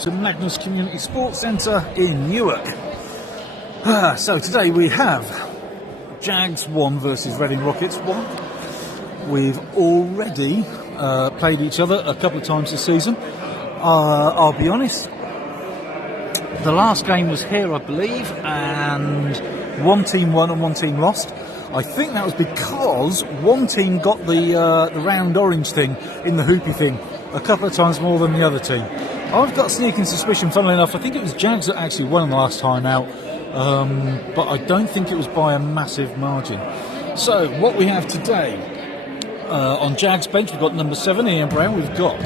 to Magnus Community Sports Centre in Newark. So today we have Jags 1 versus Reading Rockets 1. We've already played each other a couple of times this season. I'll be honest, the last game was here, I believe, and one team won and one team lost. I think that was because one team got the round orange thing in the hoopy thing a couple of times more than the other team. I've got a sneaking suspicion, funnily enough, I think it was Jags that actually won the last time out, but I don't think it was by a massive margin. So what we have today, on Jags bench, we've got number 7, Ian Brown. We've got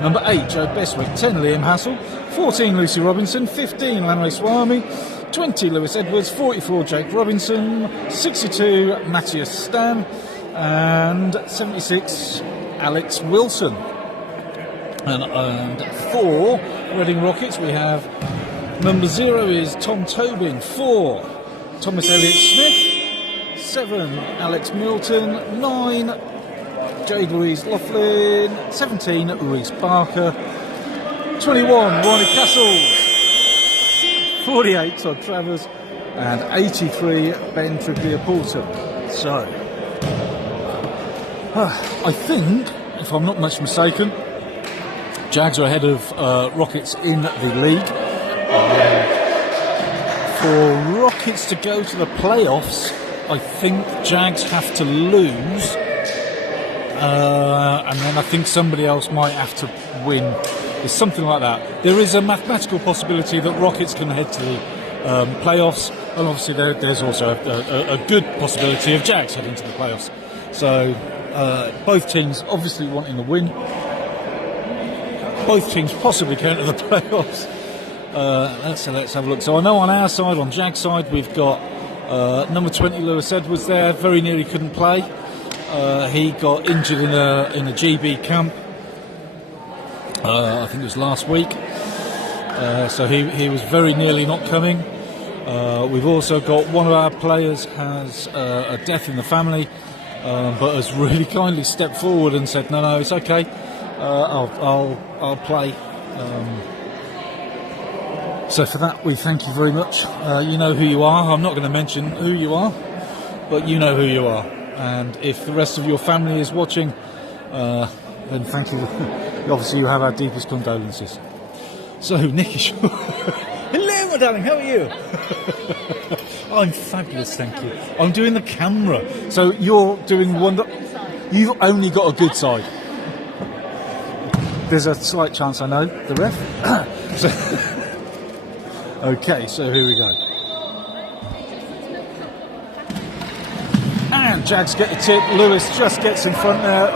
number 8, Joe Bestwick. 10, Liam Hassel. 14, Lucy Robinson. 15, Lanway Swami. 20, Lewis Edwards. 44, Jake Robinson. 62, Matthias Stan. And 76, Alex Wilson. And for Reading Rockets, we have number 0 is Tom Tobin. 4, Thomas Elliott Smith. 7, Alex Milton. 9, Jade Louise Laughlin. 17, Reese Barker. 21, Ronnie Castles. 48, Todd Travers. And 83, Ben Triglia-Paulson. So, I think, if I'm not much mistaken, Jags are ahead of Rockets in the league. For Rockets to go to the playoffs, I think Jags have to lose. And then I think somebody else might have to win. It's something like that. There is a mathematical possibility that Rockets can head to the playoffs, and obviously there's also a good possibility of Jags heading to the playoffs. So both teams obviously wanting a win. Both teams possibly going to the playoffs. Let's have a look. So I know on our side, on Jags' side, we've got number 20 Lewis Edwards there. Very nearly couldn't play. He got injured in a GB camp. I think it was last week. So he was very nearly not coming. We've also got one of our players has a death in the family, but has really kindly stepped forward and said, no, it's okay. I'll play. So for that, we thank you very much. You know who you are. I'm not going to mention who you are, but you know who you are. And if the rest of your family is watching, then thank you. Obviously, you have our deepest condolences. So, Nicky Shaw. Hello, my darling. How are you? I'm fabulous, thank you. I'm doing the camera. So you're doing one that you've only got a good side. There's a slight chance I know the ref. Okay, so here we go. And Jags get the tip. Lewis just gets in front there.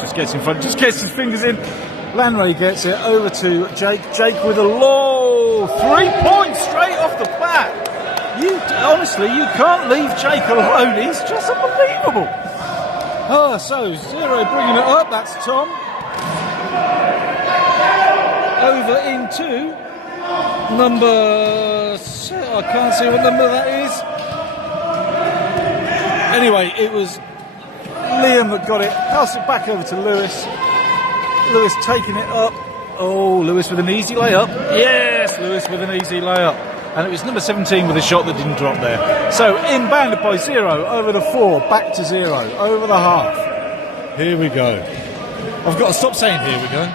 Just gets his fingers in. Lanway gets it over to Jake. Jake with a low 3 points straight off the bat. Honestly, you can't leave Jake alone. He's just unbelievable. So 0 bringing it up. That's Tom. Over into number... I can't see what number that is. Anyway, it was Liam that got it. Pass it back over to Lewis. Lewis taking it up. Oh, Lewis with an easy layup. Yes, Lewis with an easy layup. And it was number 17 with a shot that didn't drop there. So inbounded by 0 over the 4, back to 0 over the half. Here we go. I've got to stop saying here we go.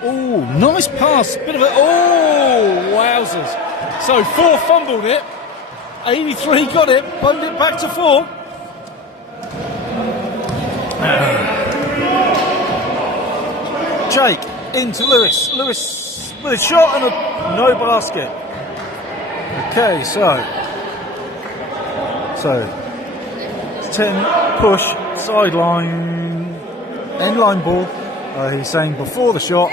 Oh, nice pass. Bit of a... Oh, wowzers. So 4 fumbled it. 83 got it. Bumped it back to 4. Jake into Lewis. Lewis with a shot and no basket. Okay, so 10 push sideline end line ball. He's saying before the shot.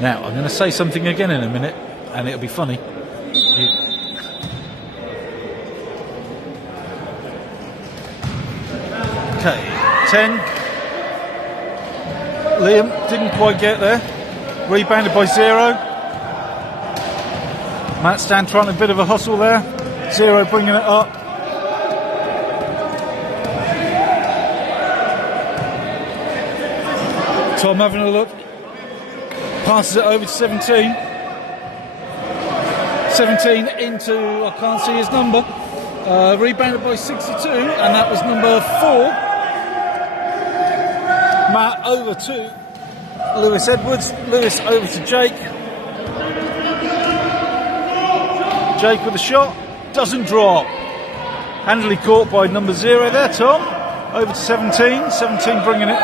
Now I'm going to say something again in a minute, and it'll be funny. Okay, 10. Liam didn't quite get there. Rebounded by 0. Matt Stan trying a bit of a hustle there. 0 bringing it up. Tom having a look. Passes it over to 17. 17 into, I can't see his number. Rebounded by 62, and that was number 4. Matt over to Lewis Edwards. Lewis over to Jake. Jake with a shot. Doesn't drop. Handily caught by number 0 there, Tom. Over to 17. 17 bringing it.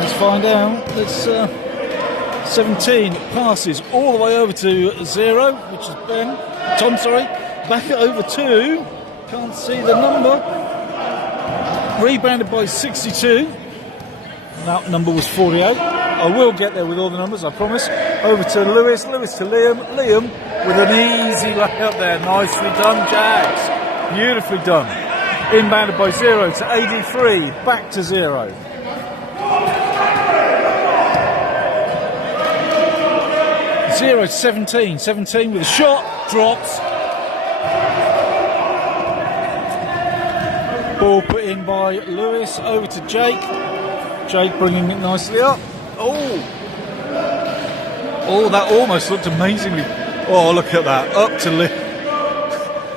Let's find out. Let's 17 passes all the way over to 0, which is Ben. Tom, sorry. Back it over to, can't see the number. Rebounded by 62. That number was 48. I will get there with all the numbers, I promise. Over to Lewis. Lewis to Liam. Liam with an easy layup there. Nicely done, Jags. Beautifully done. Inbounded by 0 to 83. Back to 0. 0 to 17. 17 with a shot. Drops. Ball put in by Lewis. Over to Jake. Jake bringing it nicely up. Oh, that almost looked amazingly. Oh, look at that. Up to Liam.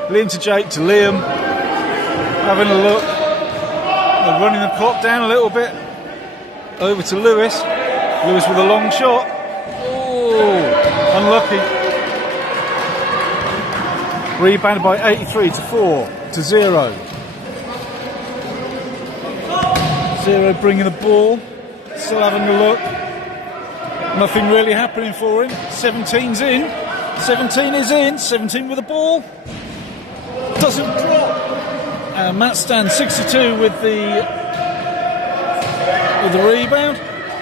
Liam to Jake to Liam. Having a look. They're running the clock down a little bit. Over to Lewis. Lewis with a long shot. Oh, unlucky. Rebounded by 83 to 4 to 0. 0 bringing the ball. Still having a look. Nothing really happening for him. 17's in. 17 is in. 17 with the ball. Doesn't drop. Matt stands 62 with the rebound.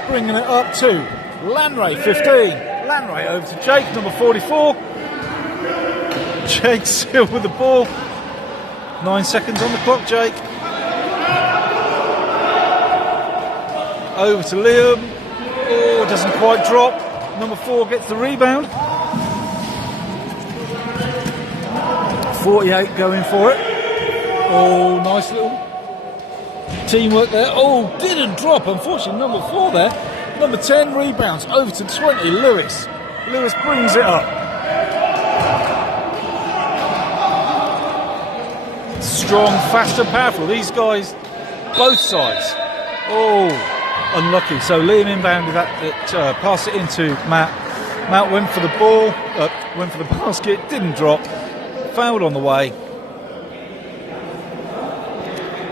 Bringing it up to Lanray, 15. Lanray over to Jake, number 44. Jake still with the ball. 9 seconds on the clock, Jake. Over to Liam. Oh, doesn't quite drop. Number 4 gets the rebound. 48 going for it. Oh, nice little teamwork there. Oh, didn't drop. Unfortunately, number 4 there. Number 10 rebounds. Over to 20, Lewis. Lewis brings it up. Strong, fast and powerful. These guys, both sides. Oh, unlucky. So Liam inbounded that, passed it into Matt. Matt went for the ball, went for the basket, didn't drop. Fouled on the way.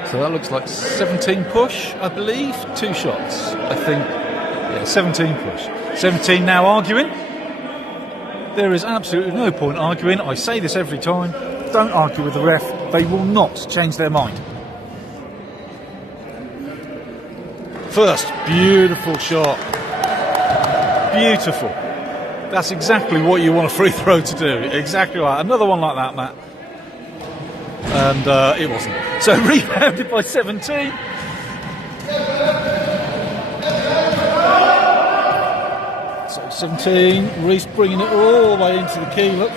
So that looks like 17 push, I believe. 2 shots, I think. Yeah, 17 push. 17 now arguing. There is absolutely no point arguing. I say this every time. Don't argue with the ref. They will not change their mind. First, beautiful shot. Beautiful. That's exactly what you want a free throw to do. Exactly right. Another one like that, Matt. And it wasn't. So rebounded by 17. So 17. Reese bringing it all the way into the key. Look.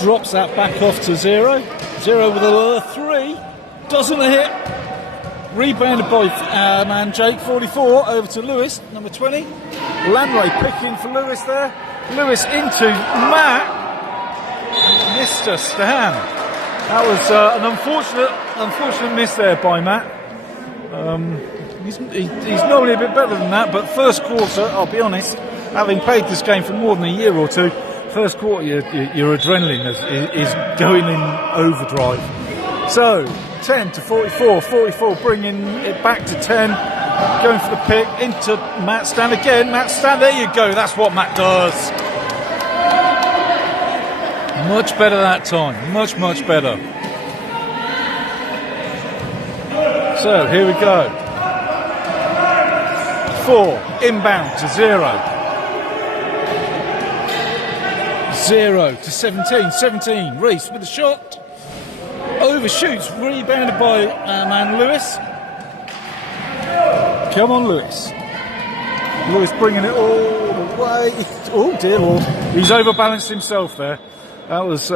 Drops that back off to 0. 0 with a 3. Doesn't hit. Rebounded by man Jake, 44, over to Lewis, number 20. Lanray picking for Lewis there. Lewis into Matt. Mr. Stan. That was an unfortunate miss there by Matt. He's normally a bit better than that, but first quarter, I'll be honest, having played this game for more than a year or two, first quarter your adrenaline is going in overdrive. So 10 to 44, 44 bringing it back to 10, going for the pick into Matt Stan again. Matt Stan, there you go, that's what Matt does. Much better that time, much better. So here we go. 4 inbound to 0. 0 to 17. 17. Reese with a shot. Overshoots. Rebounded by man Lewis. Come on, Lewis. Lewis bringing it all the way. Oh dear Lord. He's overbalanced himself there. That was.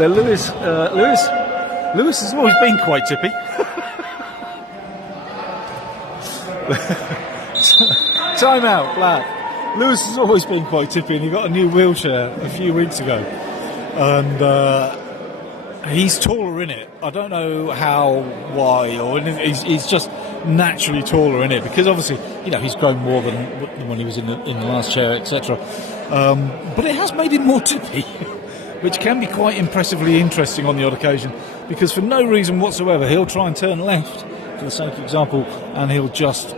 So Lewis has always been quite tippy. Time out, Black. Lewis has always been quite tippy, and he got a new wheelchair a few weeks ago, and he's taller in it. I don't know how, why, or he's just naturally taller in it, because obviously, you know, he's grown more than when he was in the last chair, etc. But it has made him more tippy, which can be quite impressively interesting on the odd occasion, because for no reason whatsoever he'll try and turn left, for the sake of example, and he'll just,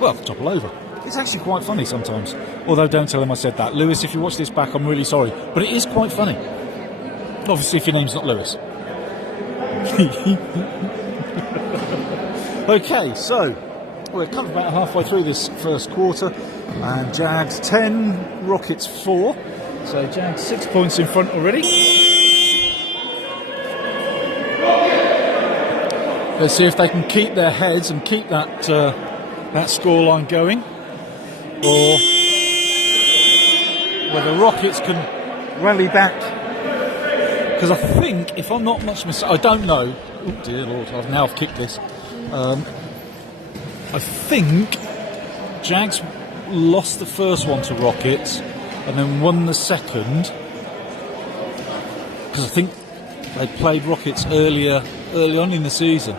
well, topple over. It's actually quite funny sometimes, although don't tell him I said that. Lewis, if you watch this back, I'm really sorry, but it is quite funny. Obviously, if your name's not Lewis. Okay, so we're kind of about halfway through this first quarter, and Jags 10, Rockets 4. So Jags 6 points in front already. Let's see if they can keep their heads and keep that scoreline going, or whether Rockets can rally back. Because I think, if I'm not much mistaken, I don't know. Oh dear Lord, I've kicked this. I think Jags lost the first one to Rockets and then won the second, because I think they played Rockets early on in the season,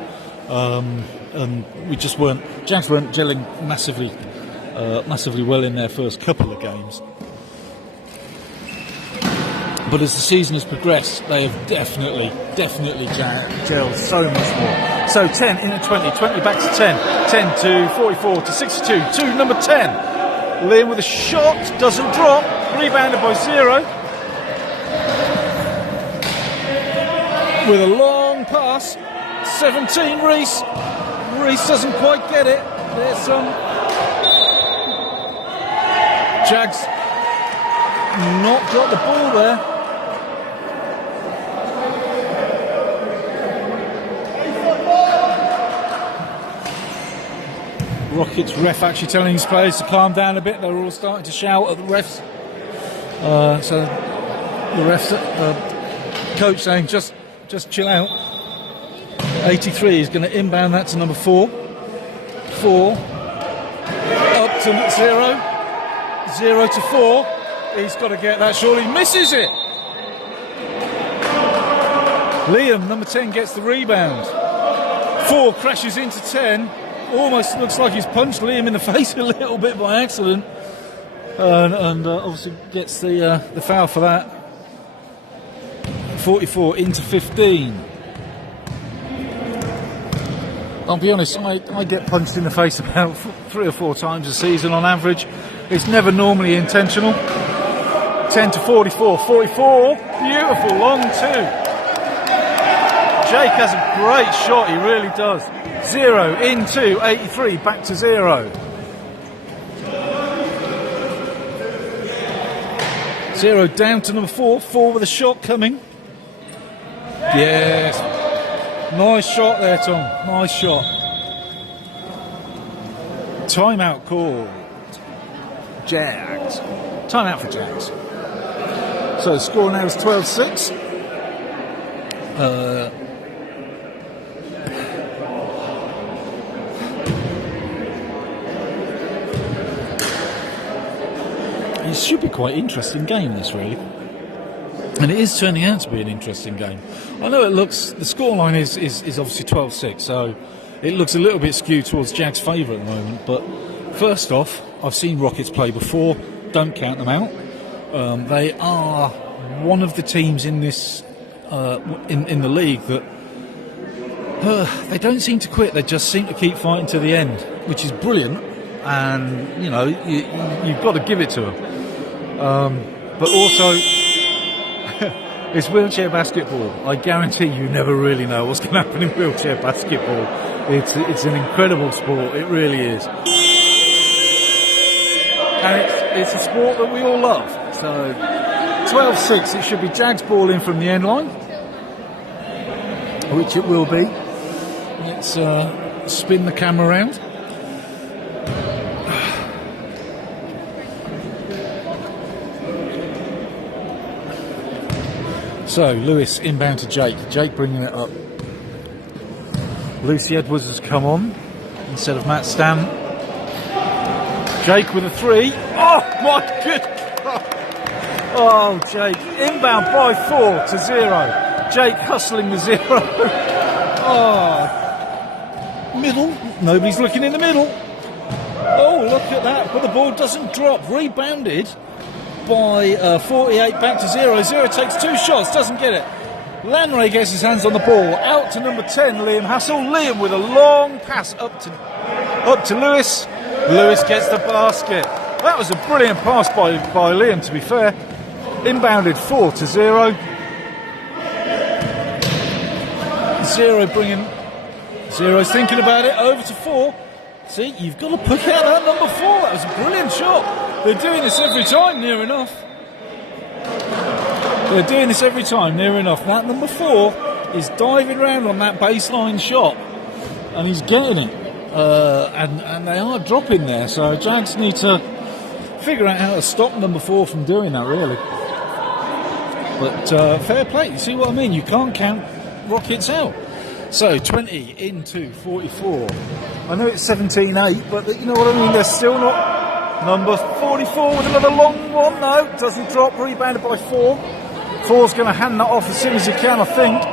and Jags weren't gelling massively well in their first couple of games. But as the season has progressed, they have definitely gelled so much more. So 10 in at 20, 20 back to 10, 10 to 44 to 62, to number 10. Liam with a shot, doesn't drop, rebounded by 0. With a long pass, 17 Reese. Reese doesn't quite get it. There's some. Jags not got the ball there. Rockets ref actually telling his players to calm down a bit. They're all starting to shout at the refs. So the refs, coach saying just chill out. 83 is going to inbound that to number 4. 4 up to 0. 0 to 4. He's got to get that. Surely misses it. Liam, number 10, gets the rebound. 4 crashes into 10. Almost looks like he's punched Liam in the face a little bit by accident, and obviously gets the foul for that. 44 into 15. I'll be honest, I get punched in the face about 3 or 4 times a season on average. It's never normally intentional. 10 to 44. 44, beautiful long 2. Jake has a great shot, he really does. 0 into 83, back to 0. 0 down to number 4. 4 with a shot coming. Yes. Nice shot there, Tom. Nice shot. Timeout called. Jags. Timeout for Jags. So the score now is 12-6. It should be quite an interesting game, this, really. And it is turning out to be an interesting game. I know the scoreline is obviously 12-6, so it looks a little bit skewed towards Jags' favour at the moment. But first off, I've seen Rockets play before, don't count them out. They are one of the teams in this in the league that they don't seem to quit. They just seem to keep fighting to the end, which is brilliant. And, you know, you've got to give it to them. But also, it's wheelchair basketball. I guarantee you never really know what's going to happen in wheelchair basketball. It's an incredible sport. It really is. And it's a sport that we all love. So 12-6, it should be Jags ball in from the end line, which it will be. Let's spin the camera around. So Lewis inbound to Jake. Jake bringing it up. Lucy Edwards has come on instead of Matt Stan. Jake with a 3. Oh my good God. Oh, Jake inbound by 4-0. Jake hustling the 0. Oh, middle. Nobody's looking in the middle. Oh, look at that. But the ball doesn't drop. Rebounded by 48 back to 0. 0 takes 2 shots, doesn't get it. Lanray gets his hands on the ball. Out to number 10, Liam Hassel. Liam with a long pass up to Lewis. Lewis gets the basket. That was a brilliant pass by Liam, to be fair. Inbounded 4-0. 0 bringing... 0's thinking about it. Over to 4. See, you've got to pick out that number 4. That was a brilliant shot. They're doing this every time, near enough. They're doing this every time, near enough. That number 4 is diving around on that baseline shot, and he's getting it. And they are dropping there, so Jags need to figure out how to stop number 4 from doing that, really. But fair play, you see what I mean? You can't count Rockets out. So 20 into 44. I know it's 17-8, but you know what I mean? They're still not. Number 44 with another long one. No, doesn't drop. Rebounded by 4. 4's going to hand that off as soon as he can, I think.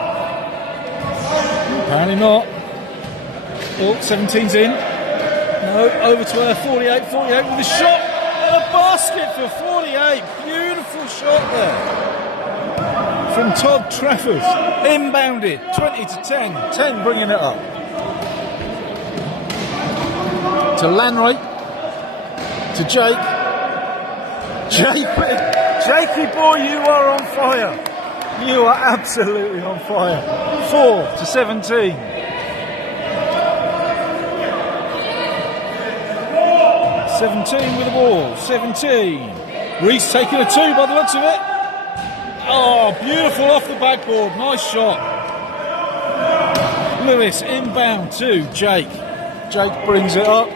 Apparently not. Oh, 17's in. No, over to her. 48 with a shot. And a basket for 48. Beautiful shot there from Todd Treffers. Inbounded. 20-10. 10 bringing it up. To Lanray. To Jake. Jakey boy, you are on fire. You are absolutely on fire. 4-17. 17 with the ball. 17. Reese taking a 2 by the looks of it. Oh, beautiful off the backboard. Nice shot. Lewis inbound to Jake. Jake brings it up.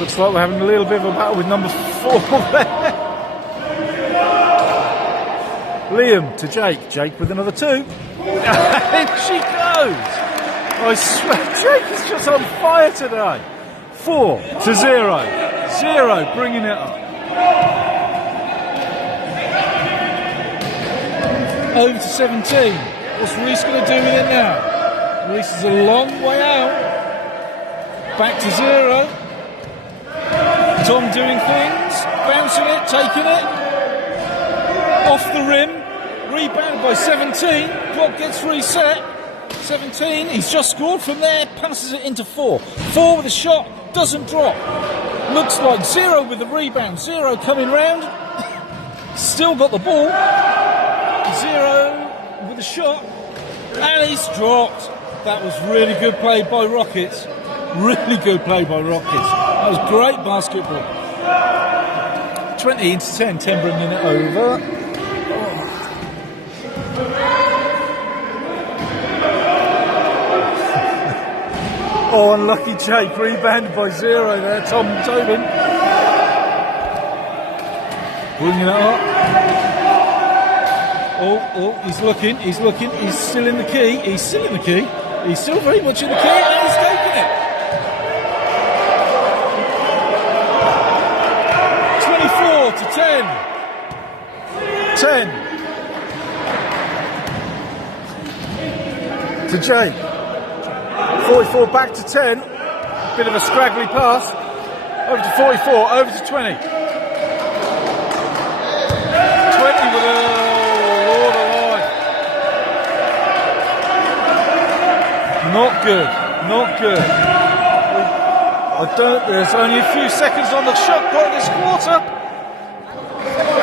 Looks like we're having a little bit of a battle with number 4 there. Liam to Jake. Jake with another 2. In she goes. I swear, Jake is just on fire today. 4-0. 0 bringing it up. Over to 17. What's Reese going to do with it now? Reese is a long way out. Back to 0. Tom doing things, bouncing it, taking it, off the rim, rebounded by 17, clock gets reset, 17, he's just scored from there, passes it into 4, 4 with a shot, doesn't drop, looks like 0 with the rebound, 0 coming round, still got the ball, 0 with a shot, and he's dropped. That was really good play by Rockets. Really good play by Rockets. That was great basketball. 20-10. 10 bringing it over. Oh, unlucky Jake. Rebounded by 0 there. Tom Tobin. Bringing it up. Oh, he's looking. He's still in the key. He's still very much in the key, and he's taking it. 24-10. 10 to Jake. 44 back to 10. Bit of a scraggly pass. Over to 44. Over to 20. 20 with a Lord alive. Not good. There's only a few seconds on the shot clock this quarter.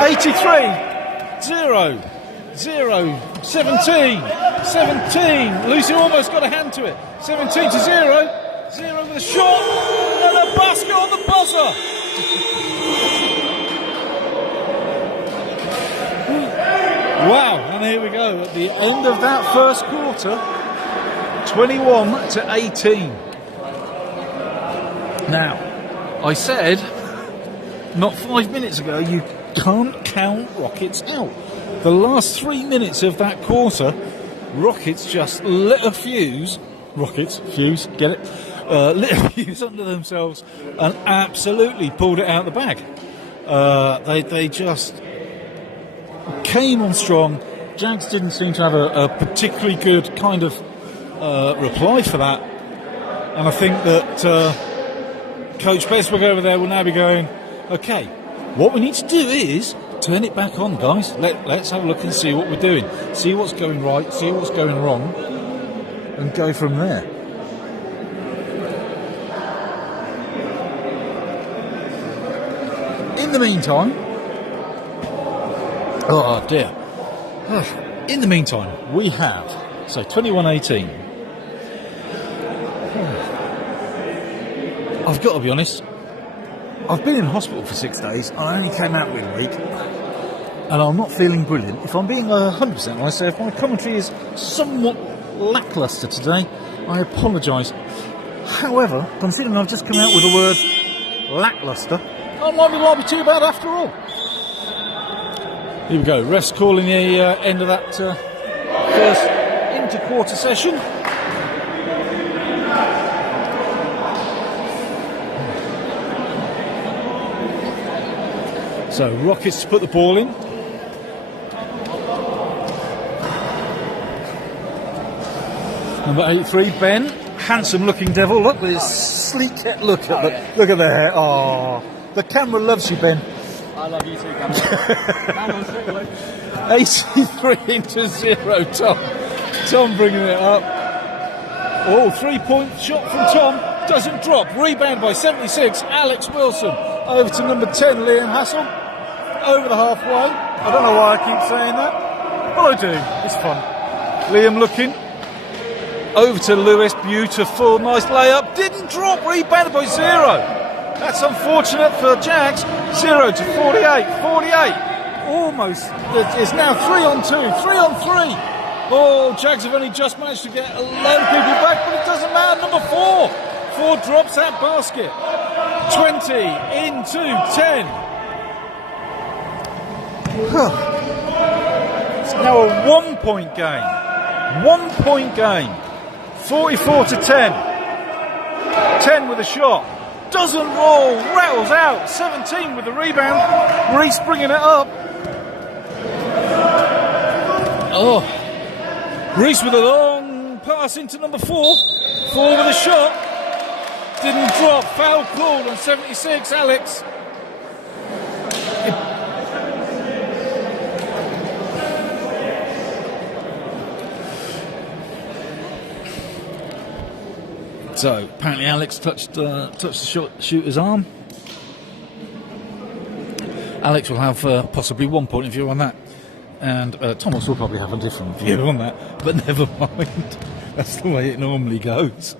83, 0, 17. Lucy almost got a hand to it. 17-0. 0 with a shot and a basket on the buzzer. Wow, and here we go at the end of that first quarter. 21-18. Now, I said not 5 minutes ago you can't count Rockets out. The last 3 minutes of that quarter, Rockets just lit a fuse. Fuse, get it? Lit a fuse under themselves and absolutely pulled it out of the bag. They just came on strong. Jags didn't seem to have a particularly good kind of reply for that. And I think that Coach Beswick over there will now be going, okay, what we need to do is turn it back on, guys. Let's have a look and see what we're doing. See what's going right, see what's going wrong, and go from there. In the meantime, oh dear. In the meantime, we have, so 21-18. I've got to be honest, I've been in hospital for 6 days. I only came out midweek, and I'm not feeling brilliant. If I'm being 100% honest, so if my commentary is somewhat lacklustre today, I apologise. However, considering I've just come out with the word lacklustre, I might be too bad after all. Here we go, refs calling the end of that first inter-quarter session. So, Rockets to put the ball in. Number 83, Ben, handsome-looking devil. Look, this sleek look at the hair. Oh, the camera loves you, Ben. I love you too, camera. 83-0, Tom. Tom bringing it up. Oh, 3-point shot from Tom. Doesn't drop. Rebound by 76. Alex Wilson. Over to number 10, Liam Hassel. Over the halfway. I don't know why I keep saying that, but I do. It's fun. Liam looking. Over to Lewis. Beautiful. Nice layup. Didn't drop. Rebounded by 0. That's unfortunate for Jags. 0 to 48. 48. Almost. It's now 3 on 2. 3 on 3. Oh, Jags have only just managed to get a load of people back, but it doesn't matter. Number 4. 4 drops that basket. 20 into 10. It's now a 1-point game. 1-point game. 44 to 10. 10 with a shot. Doesn't roll. Rattles out. 17 with the rebound. Reese bringing it up. Oh. Reese with a long pass into number 4. 4 with a shot. Didn't drop. Foul called on 76. Alex. So apparently Alex touched the shooter's arm. Alex will have possibly 1 point of view on that, and Thomas will probably have a different view on that. But never mind. That's the way it normally goes.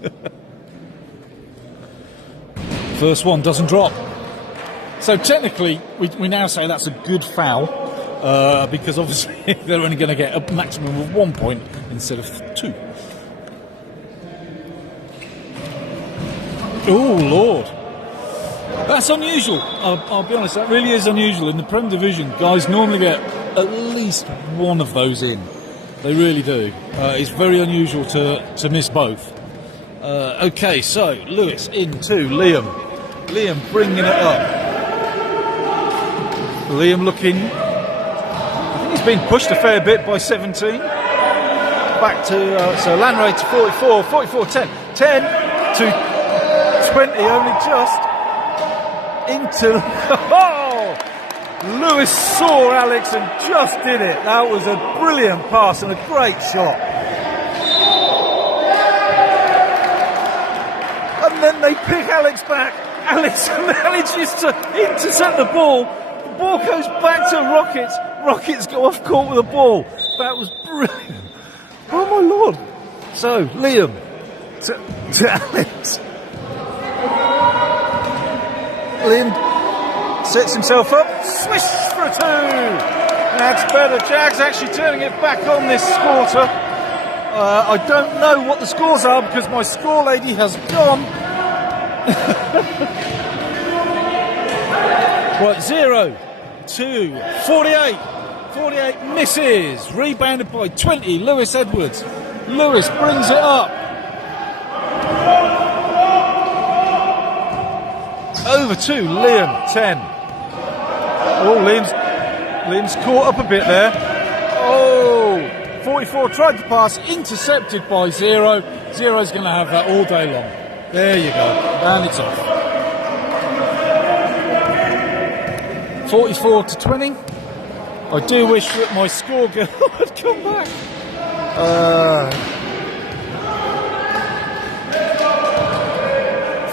First one doesn't drop. So technically, we now say that's a good foul because obviously they're only going to get a maximum of 1 point instead of 2. Oh, Lord. That's unusual. I'll be honest, that really is unusual. In the Prem Division, guys normally get at least one of those in. They really do. It's very unusual to miss both. Okay, so Lewis into Liam. Liam bringing it up. Liam looking. I think he's been pushed a fair bit by 17. Back to, so Lanray to 44. 44-10. 10 to 20, only just into. Oh! Lewis saw Alex and just did it. That was a brilliant pass and a great shot. And then they pick Alex back. Alex manages to intercept the ball. The ball goes back to Rockets. Rockets go off court with the ball. That was brilliant. Oh my Lord. So, Liam to Alex. Liam sets himself up. Swish for a 2. That's better. Jags actually turning it back on this quarter. I don't know what the scores are because my score lady has gone. Right, 0 to 48. 48 misses. Rebounded by 20, Lewis Edwards. Lewis brings it up. Over to Liam, 10. Oh, Liam's caught up a bit there. Oh, 44 tried to pass, intercepted by Zero. Zero's going to have that all day long. There you go, and it's off. 44 to 20. I do wish that my score girl had come back.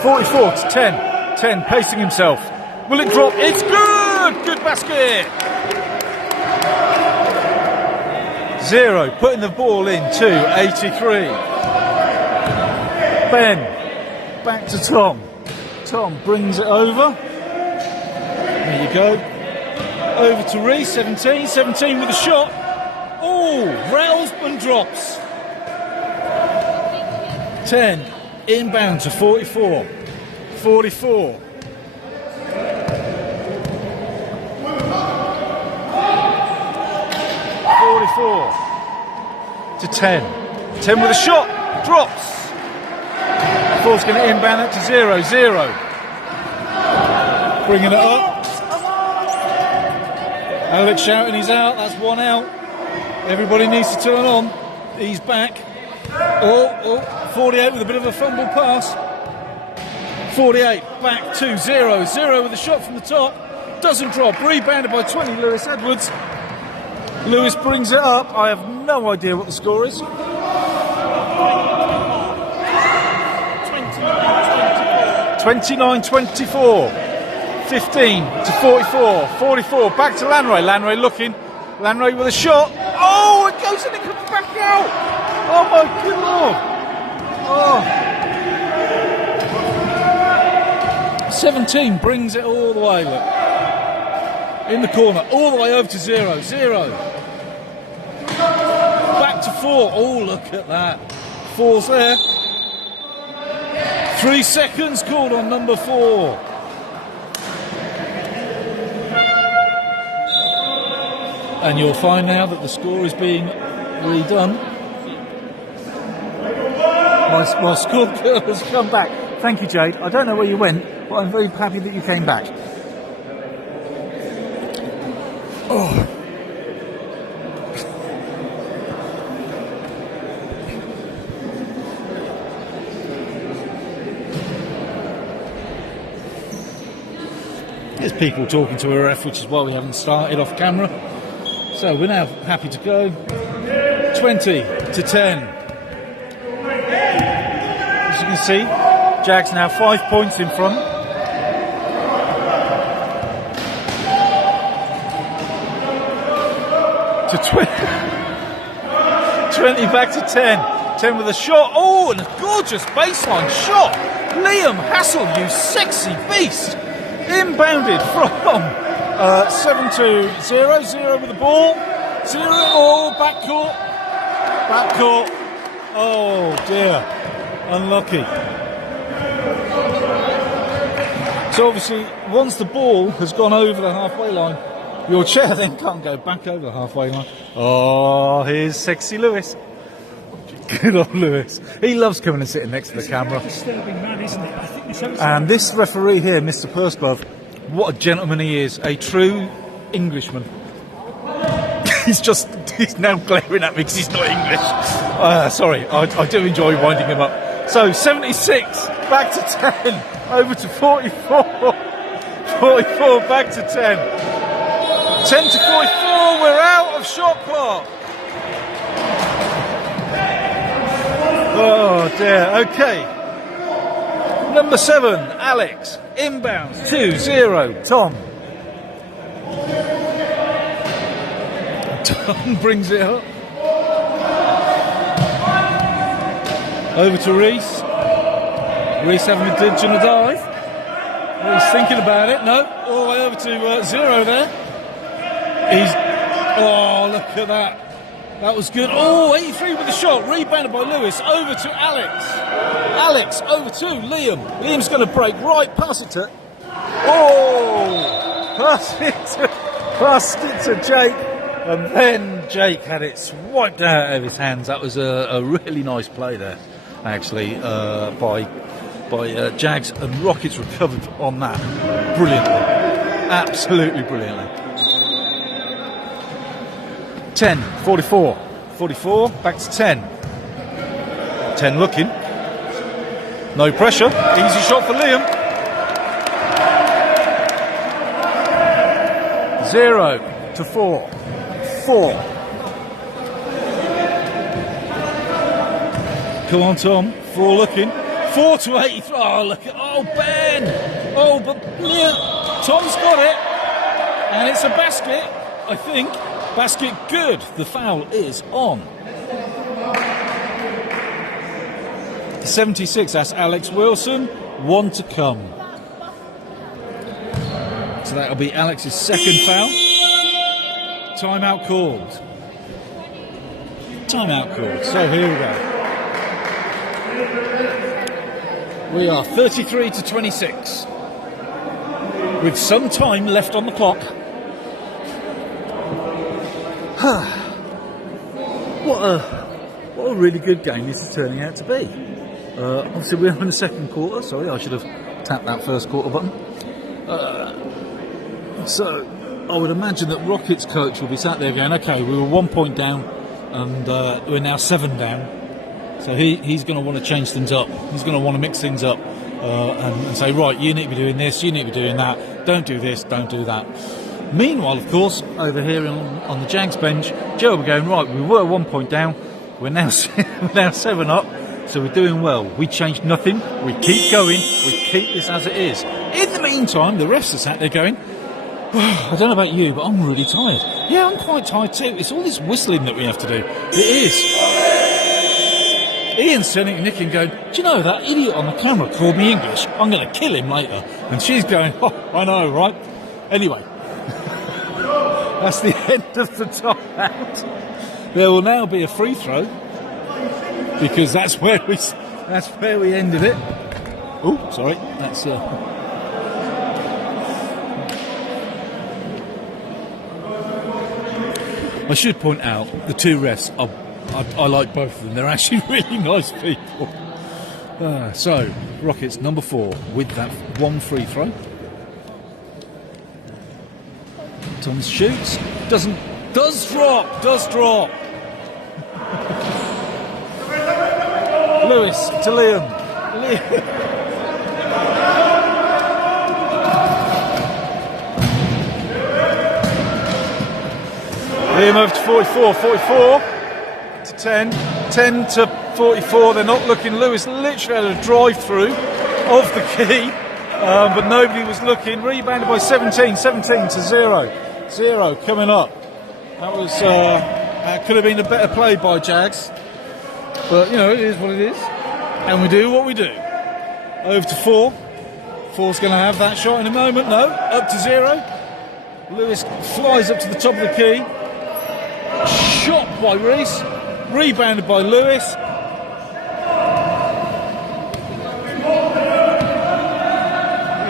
44 to 10. 10 pacing himself. Will it drop? It's good! Good basket! Zero putting the ball in to 83. Ben, back to Tom. Tom brings it over. There you go. Over to Reese, 17. 17 with a shot. Oh, rails and drops. 10 inbound to 44. 44. 44 to 10. 10 with a shot. Drops. Four's going to inbound it to 0. 0. Bringing it up. Alex shouting he's out. That's one out. Everybody needs to turn on. He's back. 48 with a bit of a fumble pass. 48 back to 0. 0 with a shot from the top. Doesn't drop. Rebounded by 20, Lewis Edwards. Lewis brings it up. I have no idea what the score is. 29-24. 15 to 44. 44 back to Lanray. Lanray looking. Lanray with a shot. Oh, it goes and it comes back out. Oh my God. Oh. 17 brings it all the way. Look. In the corner, all the way over to 0. 0. Back to 4. Oh, look at that. 4's there. 3 seconds called on number 4. And you'll find now that the score is being redone. My score girl has come back. Thank you, Jade. I don't know where you went, but I'm very happy that you came back. Oh. There's people talking to a ref, which is why we haven't started off camera. So we're now happy to go. 20 to 10. As you can see, Jags now 5 points in front. To 20. 20 back to 10. 10 with a shot. Oh, and a gorgeous baseline shot. Liam Hassel, you sexy beast. Inbounded from 7 to 0. 0 with the ball. 0. Oh, backcourt. Backcourt. Oh, dear. Unlucky. So obviously, once the ball has gone over the halfway line, your chair then can't go back over the halfway line. Oh, here's sexy Lewis. Good old Lewis. He loves coming and sitting next to the camera. Disturbing man, isn't it? I think this and this referee here, Mr. Pursglove, what a gentleman he is. A true Englishman. he's now glaring at me because he's not English. Sorry, I do enjoy winding him up. So 76 back to 10. Over to 44. 44 back to 10. 10 to 44, we're out of shot clock. Oh dear, okay. Number 7, Alex, inbounds, 2-0, Tom. Tom brings it up. Over to Reese. Reese having a didge and a dive. He's thinking about it, no, all the way over to 0 there. Oh, look at that. That was good. Oh, 83 with the shot. Rebounded by Lewis. Over to Alex. Alex, over to Liam. Liam's going to break right. Pass it to... Oh! Pass it to Jake. And then Jake had it swiped out of his hands. That was a really nice play there, actually, by Jags, and Rockets recovered on that brilliantly. Absolutely brilliantly. 10, 44. 44, back to 10. 10 looking. No pressure. Easy shot for Liam. 0 to 4. 4. Come on, Tom. 4 looking. 4 to 8. Oh, look at. Oh, Ben. Oh, but Liam. Tom's got it. And it's a basket, I think. Basket good. The foul is on. 76. That's Alex Wilson. 1 to come. So that'll be Alex's second foul. Timeout called. Timeout called. So here we go. We are 33 to 26. With some time left on the clock. What a really good game this is turning out to be. Obviously we're in the second quarter. Sorry, I should have tapped that first quarter button. So I would imagine that Rockets coach will be sat there going, okay, we were 1 point down and we're now 7 down. So he's going to want to change things up. He's going to want to mix things up and say, right, you need to be doing this, you need to be doing that. Don't do this, don't do that. Meanwhile, of course, over here on the Jags bench, Joe will be going, right, we were 1 point down, we're now 7 up, so we're doing well. We changed nothing, we keep going, we keep this as it is. In the meantime, the refs are sat there going, I don't know about you, but I'm really tired. Yeah, I'm quite tired too. It's all this whistling that we have to do. It is. Ian's turning to Nick and going, do you know, that idiot on the camera called me English. I'm going to kill him later. And she's going, oh, I know, right? Anyway. That's the end of the timeout. There will now be a free throw because that's where we ended it. Oh, sorry, that's. I should point out the two refs. I like both of them. They're actually really nice people. So Rockets number 4 with that one free throw. Tom shoots, does drop. Lewis to Liam. Liam over to 44 to 10 to 44. They're not looking. Lewis literally had a drive through of the key, but nobody was looking. Rebounded by 17 to 0 coming up. That was that could have been a better play by Jags, but you know, it is what it is, and we do what we do. Over to 4. 4's going to have that shot in a moment. No, up to 0. Lewis flies up to the top of the key. Shot by Reese, rebounded by Lewis.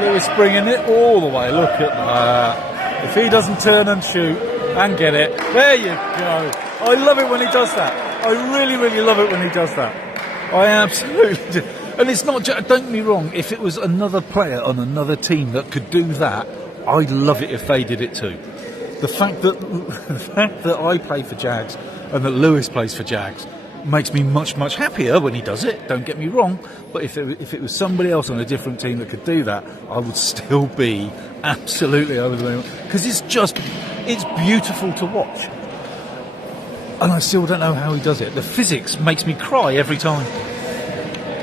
Lewis bringing it all the way. Look at that. If he doesn't turn and shoot and get it, there you go. I love it when he does that. I really, really love it when he does that. I absolutely do. And it's not just, don't get me wrong, if it was another player on another team that could do that, I'd love it if they did it too. The fact that I play for Jags and that Lewis plays for Jags makes me much, much happier when he does it, don't get me wrong, but if it was somebody else on a different team that could do that, I would still be absolutely over the moon, because it's beautiful to watch. And I still don't know how he does it. The physics makes me cry every time.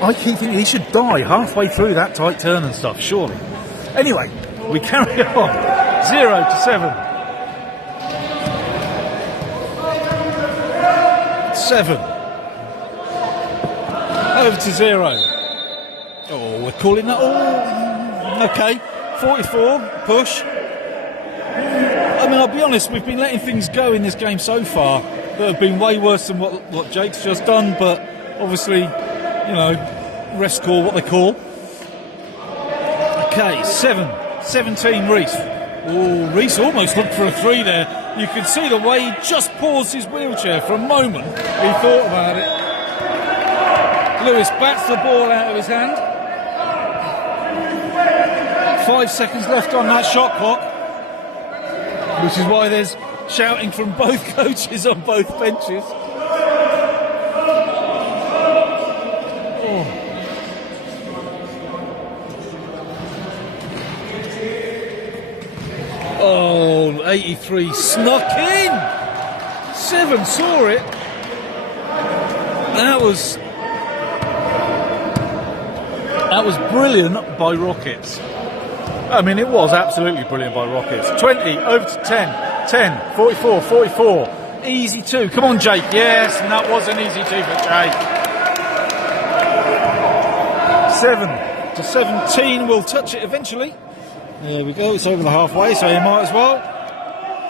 I keep thinking he should die halfway through that tight turn and stuff, surely. Anyway, we carry on. 0 to 7. 7. Over to 0. Oh, we're calling that. Oh, okay. 44, push. I mean, I'll be honest, we've been letting things go in this game so far that have been way worse than what Jake's just done, but obviously, you know, refs call what they call. Okay, 17 Reese. Oh, Reese almost looked for a three there. You can see the way he just paused his wheelchair for a moment. He thought about it. Lewis bats the ball out of his hand. 5 seconds left on that shot clock, which is why there's shouting from both coaches on both benches. Oh, 83 snuck in. 7 saw it. That was brilliant by Rockets. I mean, it was absolutely brilliant by Rockets. 20 over to 10. 10, 44, 44. Easy 2. Come on, Jake. Yes, and that was an easy 2 for Jake. 7 to 17. We'll touch it eventually. There we go, it's over the halfway, so you might as well.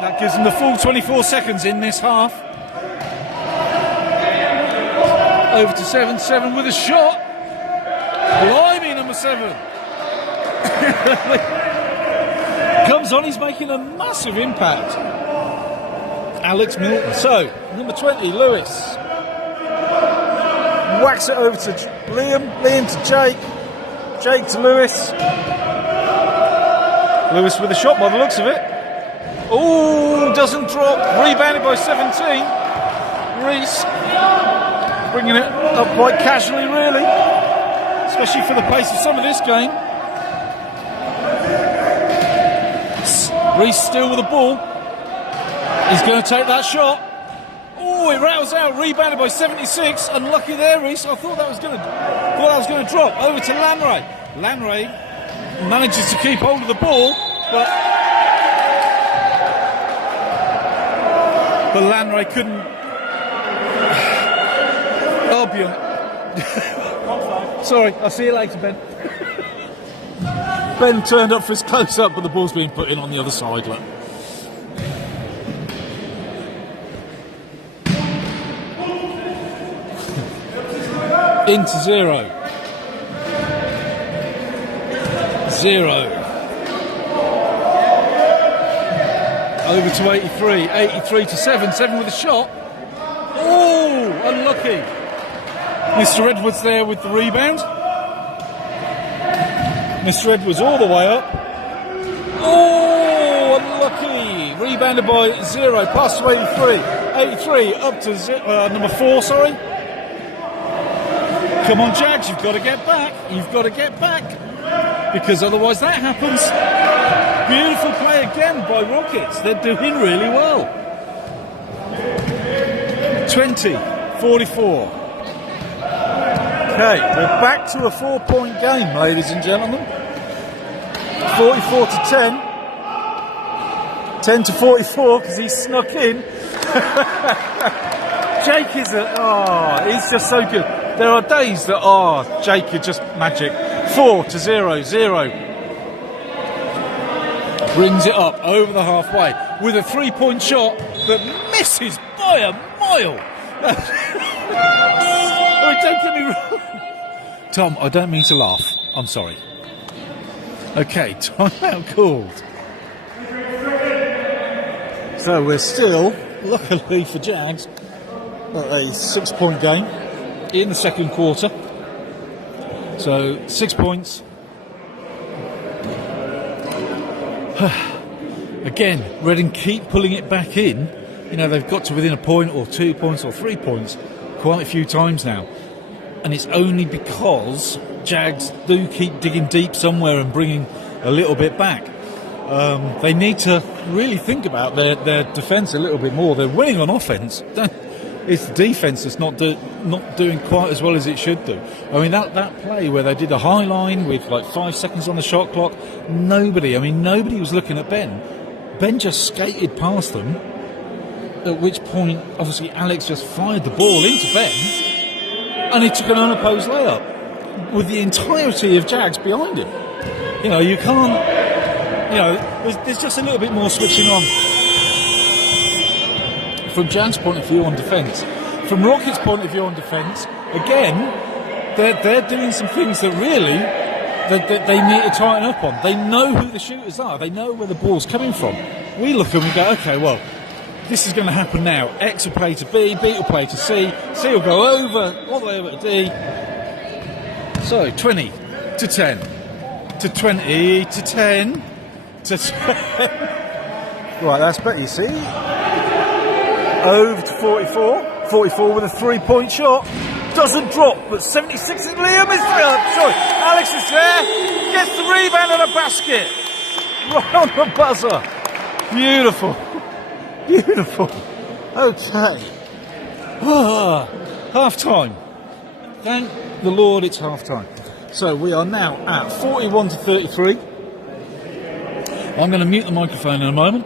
That gives them the full 24 seconds in this half. Over to 7, 7 with a shot. Blimey, number 7. Comes on, he's making a massive impact. Alex Milton. So, number 20, Lewis. Whacks it over to Liam. Liam to Jake. Jake to Lewis. Lewis with a shot by the looks of it. Oh, doesn't drop. Rebounded by 17. Reese bringing it up quite casually, really. Especially for the pace of some of this game. Reese still with the ball. He's going to take that shot. Oh, it rattles out. Rebounded by 76. Unlucky there, Reese. I thought that was going to drop. Over to Lanray. Lanray manages to keep hold of the ball, but Lanray couldn't. I'll be on it. Sorry, I'll see you later, Ben. Ben turned up for his close-up, but the ball's being put in on the other side. Look. Into 0. 0. Over to 83. 83 to 7. 7 with a shot. Oh, unlucky. Mr. Edwards there with the rebound. Mr. Edwards all the way up. Oh, unlucky. Rebounded by 0. Pass to 83. 83 up to number 4, sorry. Come on, Jags, you've got to get back. You've got to get back. Because otherwise that happens. Beautiful play again by Rockets. They're doing really well. 20, 44. Okay, we're back to a 4-point game, ladies and gentlemen. 44 to 10. 10 to 44 because he snuck in. Jake is he's just so good. There are days that Jake is just magic. 4 to 0, 0. Brings it up over the halfway with a 3-point shot that misses by a mile. Oh, don't get me wrong. Tom, I don't mean to laugh. I'm sorry. Okay, timeout called. So we're still, luckily for Jags, a 6-point game in the second quarter. So 6 points. Again, Reading keep pulling it back in. You know, they've got to within a point or 2 points or 3 points quite a few times now. And it's only because Jags do keep digging deep somewhere and bringing a little bit back. They need to really think about their defence a little bit more. They're winning on offence. It's the defence that's not doing quite as well as it should do. I mean, that play where they did a high line with like 5 seconds on the shot clock, nobody was looking at Ben. Ben just skated past them, at which point, obviously, Alex just fired the ball into Ben, and he took an unopposed layup with the entirety of Jags behind him. You know, you can't, you know, there's just a little bit more switching on. From Jags' point of view on defence. From Rockets' point of view on defence, again, they're doing some things that really they need to tighten up on. They know who the shooters are. They know where the ball's coming from. We look and we go, okay, well, this is going to happen now. X will play to B, B will play to C, C will go over, all the way over to D. So, 20 to 10 to 20 to 10 to 10. Right, that's better, you see. Over to 44. 44 with a 3-point shot. Doesn't drop, but 76 is Liam. Alex is there. Gets the rebound and a basket. Right on the buzzer. Beautiful. Beautiful. Okay. Half time. Thank the Lord it's half time. So we are now at 41 to 33. I'm going to mute the microphone in a moment.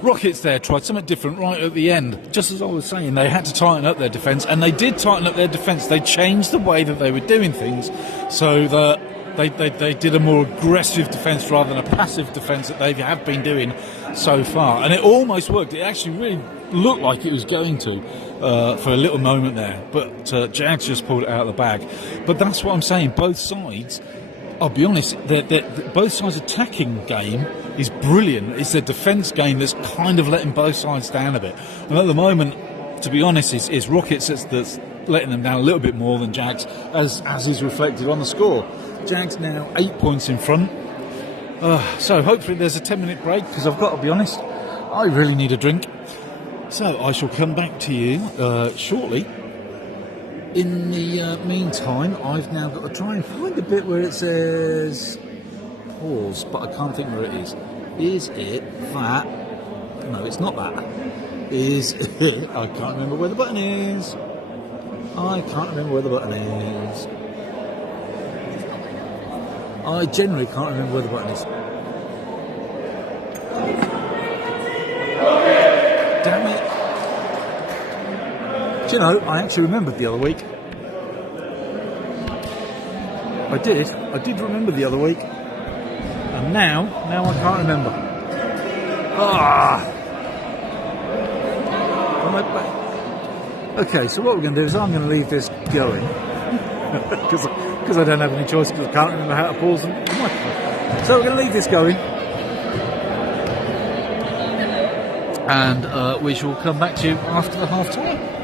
Rockets there tried something different right at the end. Just as I was saying, they had to tighten up their defence, and they did tighten up their defence. They changed the way that they were doing things so that they did a more aggressive defence rather than a passive defence that they have been doing so far. And it almost worked. It actually really looked like it was going to for a little moment there. But Jags just pulled it out of the bag. But that's what I'm saying. Both sides, I'll be honest, both sides' attacking game is brilliant. It's their defence game that's kind of letting both sides down a bit. And at the moment, to be honest, it's Rockets that's letting them down a little bit more than Jags, as is reflected on the score. Jags now 8 points in front. So hopefully there's a 10-minute break, because I've got to be honest, I really need a drink. So I shall come back to you shortly. In the meantime, I've now got to try and find the bit where it says pause, but I can't think where it is. Is it that? No, it's not that. Is it? I can't remember where the button is. I can't remember where the button is. I generally can't remember where the button is. Damn it. Do you know, I actually remembered the other week. I did remember the other week. And now I can't remember. Okay, so what we're going to do is I'm going to leave this going. Because I don't have any choice, because I can't remember how to pause the microphone. So we're going to leave this going. And we shall come back to you after the half time.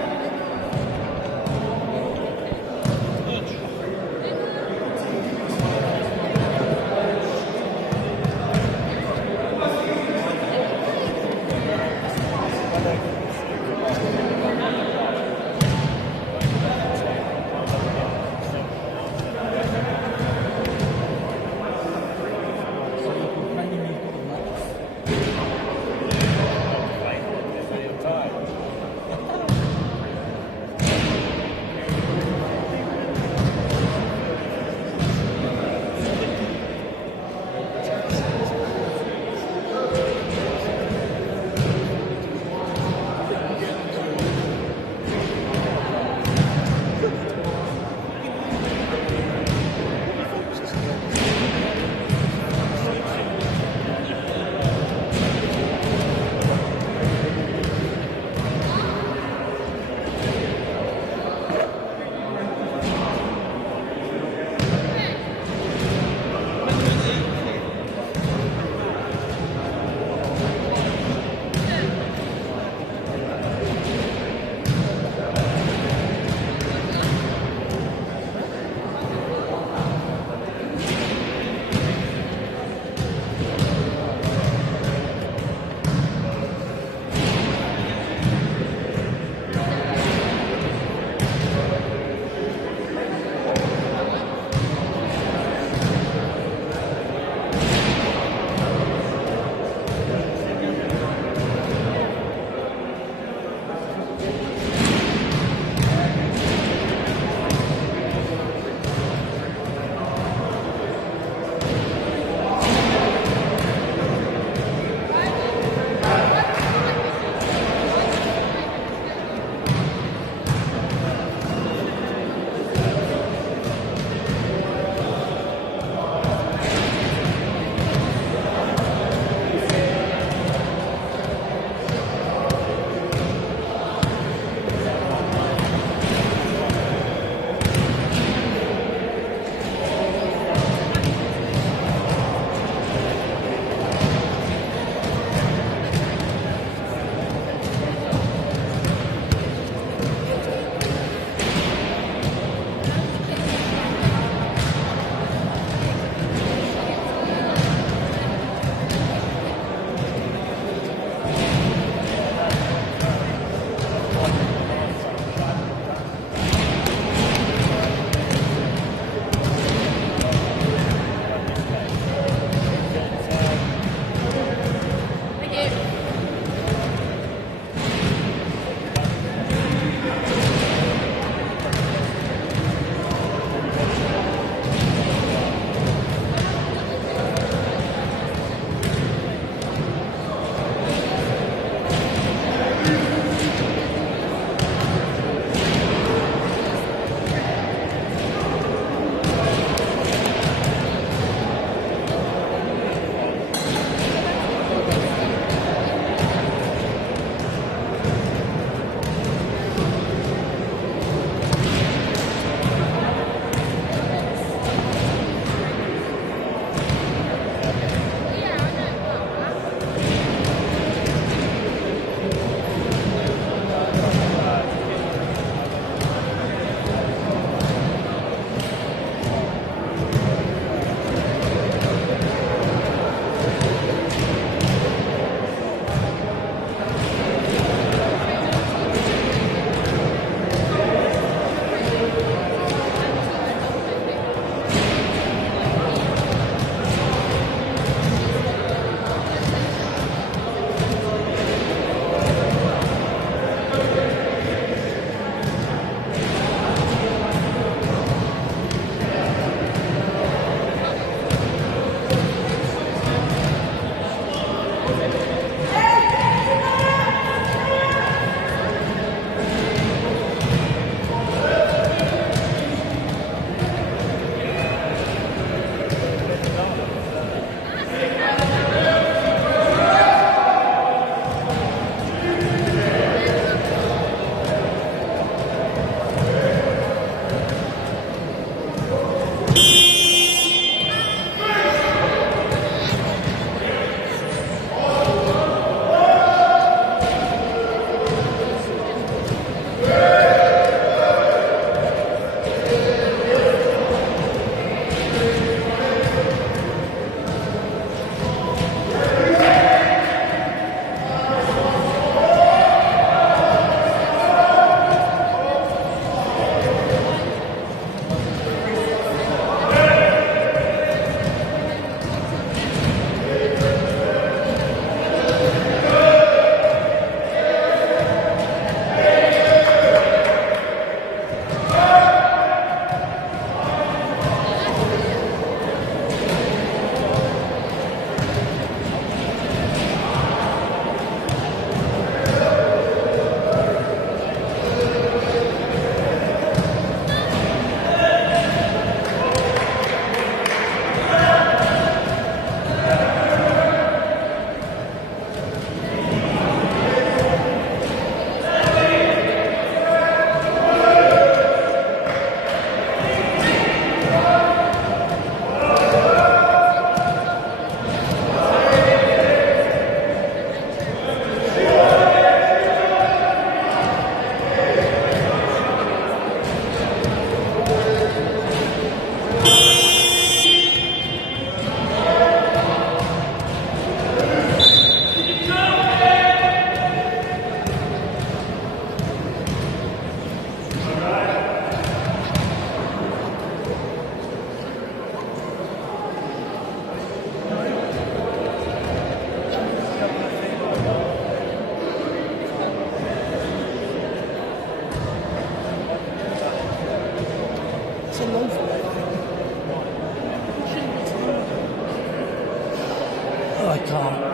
I can't.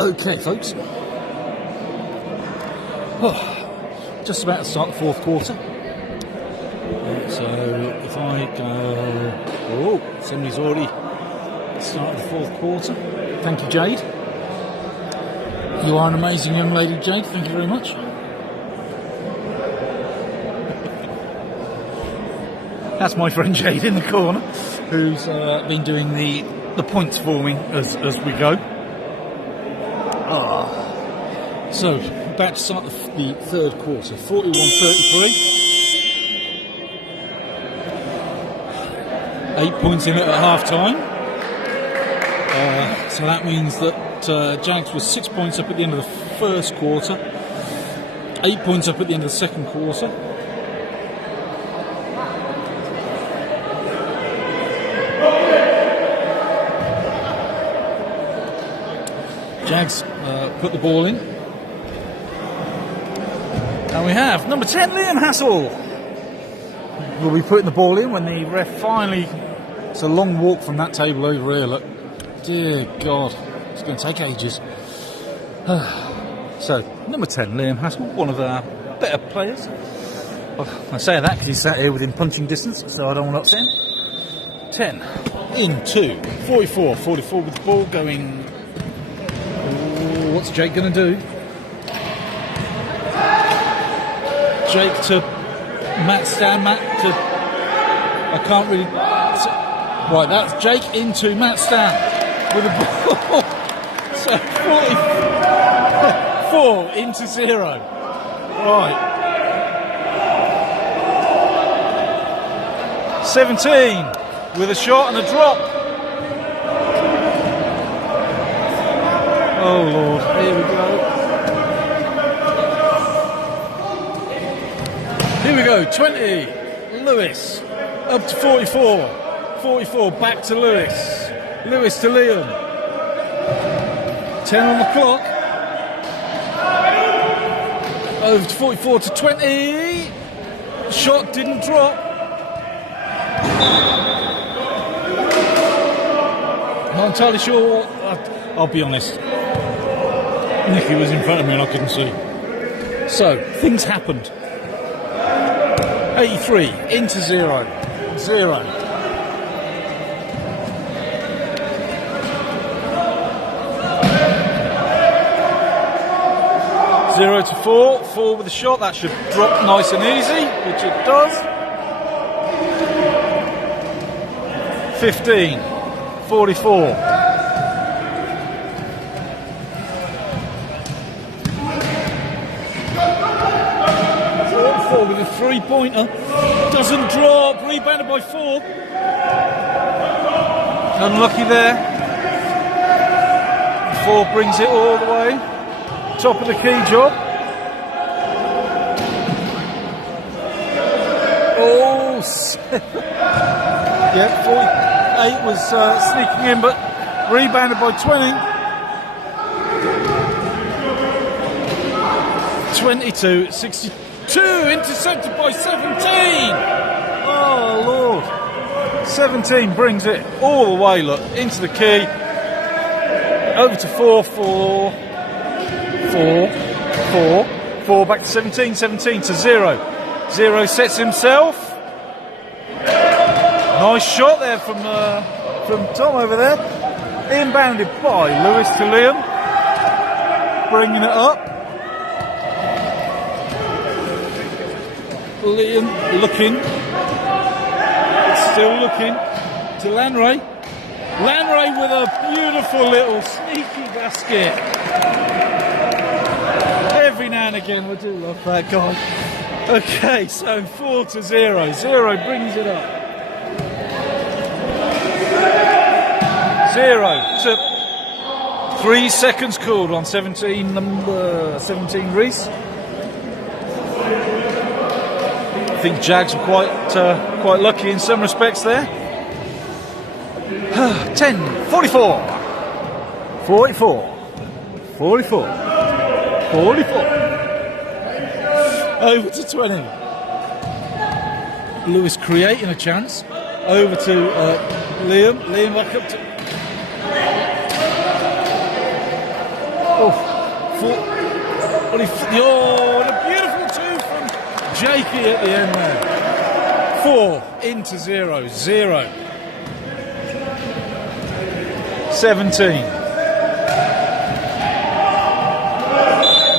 Okay, folks. Just about to start the fourth quarter. So if I go... Oh, somebody's already started the fourth quarter. Thank you, Jade. You are an amazing young lady, Jade. Thank you very much. That's my friend Jade in the corner, who's been doing the points for me as we go. So, about to start the third quarter, 41-33. 8 points in it at half time. So that means that Jags was 6 points up at the end of the first quarter, 8 points up at the end of the second quarter. Jags put the ball in. And we have number 10, Liam Hassel. Will be putting the ball in when the ref finally... It's a long walk from that table over here, look. Dear God, it's going to take ages. So, number 10, Liam Hassel, one of our better players. I say that because he's sat here within punching distance, so I don't want to upset him. 10 into 44 with the ball going... Ooh, what's Jake going to do? Jake to Matt Stan, I can't really... Right, that's Jake into Matt Stan with the ball. So 44-0. Right. 17 with a shot and a drop. Oh Lord, here we go. Here we go, 20, Lewis, up to 44. 44, back to Lewis. Lewis to Liam. 10 on the clock. Over to 44 to 20. Shot didn't drop. Not entirely sure. I'll be honest. Nicky was in front of me and I couldn't see. So, things happened. 83 into 0. 0. Zero to 4. 4 with a shot. That should drop nice and easy, which it does. 15. 44. With a three-pointer, doesn't drop, rebounded by 4. Unlucky there. 4 brings it all the way. Top of the key job. Oh, 48 was sneaking in, but rebounded by 20. 22, 62. Intercepted by 17. Oh Lord. 17 brings it all the way, look, into the key. Over to 4, 4, 4, 4, 4, back to 17, 17 to 0. 0 sets himself. Nice shot there from Tom over there. Inbounded by Lewis to Liam. Bringing it up. Liam looking, still looking to Lanray. Lanray with a beautiful little sneaky basket. Every now and again we do love that guy. Okay, so 4 to 0. 0 brings it up. 0 to 3 seconds called on 17, number 17 Reese. I think Jags were quite lucky in some respects there. 10, 44, 44, 44, 44. Over to 20. Lewis creating a chance. Over to Liam. Liam back up to. Oh, what a beautiful two from Jakey at the end there. 4 into 0. 0. 17.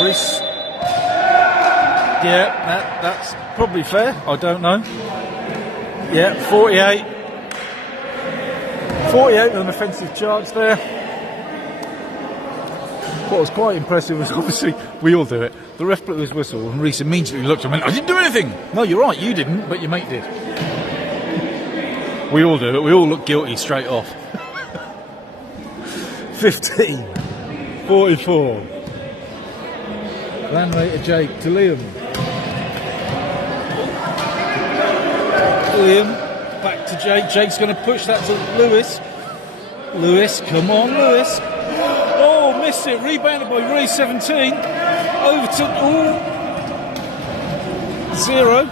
Reese. Yeah, that's probably fair. I don't know. Yeah, 48. 48 with an offensive charge there. What was quite impressive was obviously, we all do it, the ref blew his whistle and Reese immediately looked and went, I didn't do anything! No, you're right, you didn't, but your mate did. We all do it, we all look guilty straight off. 15. 44. Land rate to Jake, to Liam. Liam, back to Jake. Jake's going to push that to Lewis. Lewis, come on, Lewis. Oh, missed it. Rebounded by Ray, 17. Over to 0.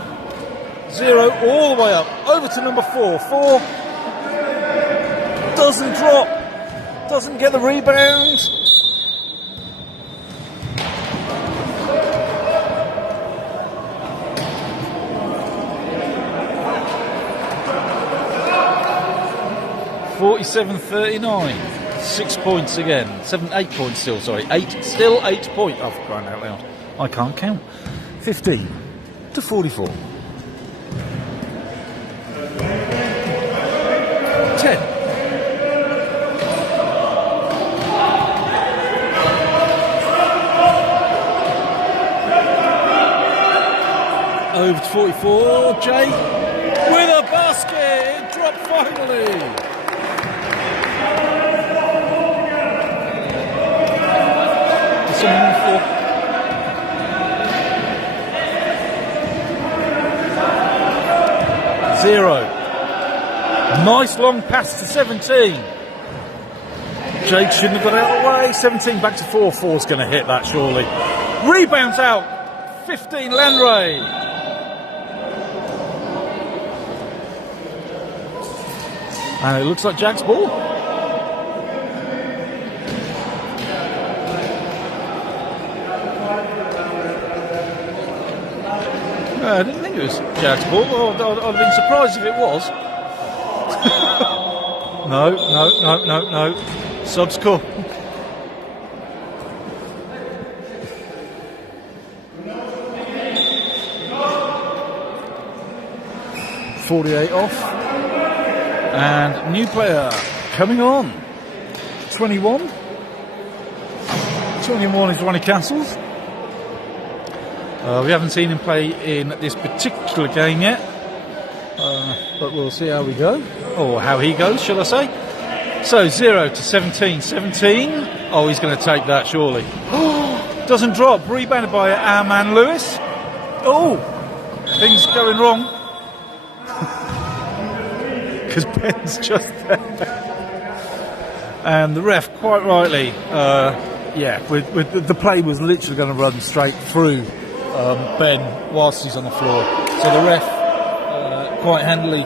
0 all the way up. Over to number 4. 4 doesn't drop. Doesn't get the rebound. (47-39). 6 points again. 8 points still, sorry. 8, still 8 points. I've crying out loud. I can't count. 15 to 44. 10. Over to 44. Jay with a basket. It dropped finally. 0. 9 Nice long pass to 17. Jake shouldn't have got out of the way. 17 back to 4. 4's going to hit that surely. Rebounds out. 15 Landray. And it looks like Jack's ball. I didn't think it was Jack's ball. I'd have been surprised if it was. No. Subscore. .48 off. And new player coming on. 21. 21 is the one he cancels. We haven't seen him play in this particular game yet, but we'll see how we go, or how he goes, shall I say. So 0 to 17. 17. Oh, he's going to take that surely. Doesn't drop. Rebounded by our man Lewis. Oh, things going wrong. Because Ben's just there. And the ref, quite rightly, with the play was literally going to run straight through Ben whilst he's on the floor. So the ref, quite handily,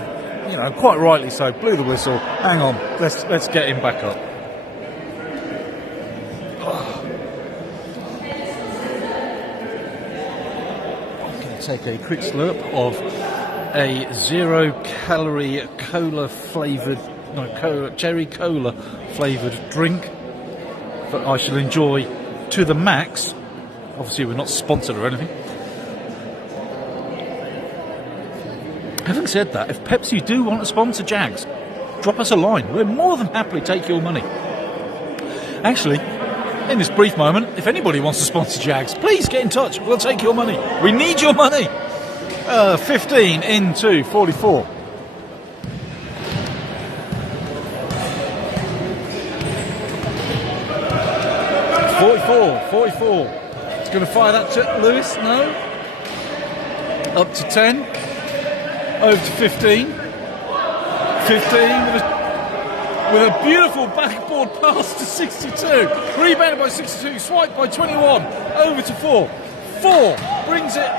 quite rightly so, blew the whistle. Hang on, let's get him back up. I'm going to take a quick slurp of a 0-calorie cherry cola flavoured drink that I shall enjoy to the max. Obviously, we're not sponsored or anything. Having said that, if Pepsi do want to sponsor Jags, drop us a line. We'll more than happily take your money. Actually, in this brief moment, if anybody wants to sponsor Jags, please get in touch. We'll take your money. We need your money. 15 into 44. .44. He's going to fire that to Lewis. No. Up to 10. Over to 15. 15 with a beautiful backboard pass to 62. Rebounded by 62. Swiped by 21. Over to 4. 4 brings it.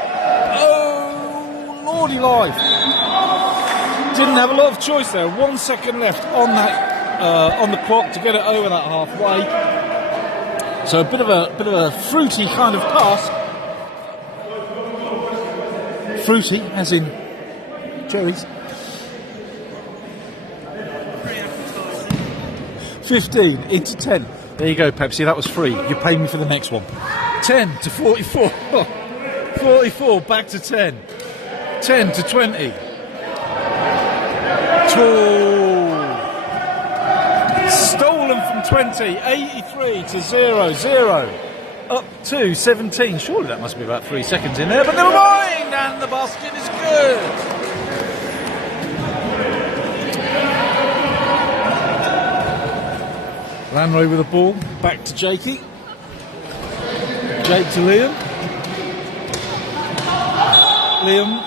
Oh, lordy life. Didn't have a lot of choice there. 1 second left on that on the clock to get it over that halfway. So a bit of a fruity kind of pass. Fruity, as in cherries. 15 into 10. There you go, Pepsi. That was free. You paid me for the next one. 10 to 44. 44 back to 10. 10 to 20. Stolen from 20. 83 to 0. Up to 17. Surely that must be about 3 seconds in there, but never mind. And the basket is good. Landray with the ball. Back to Jakey. Jake to Liam. Liam.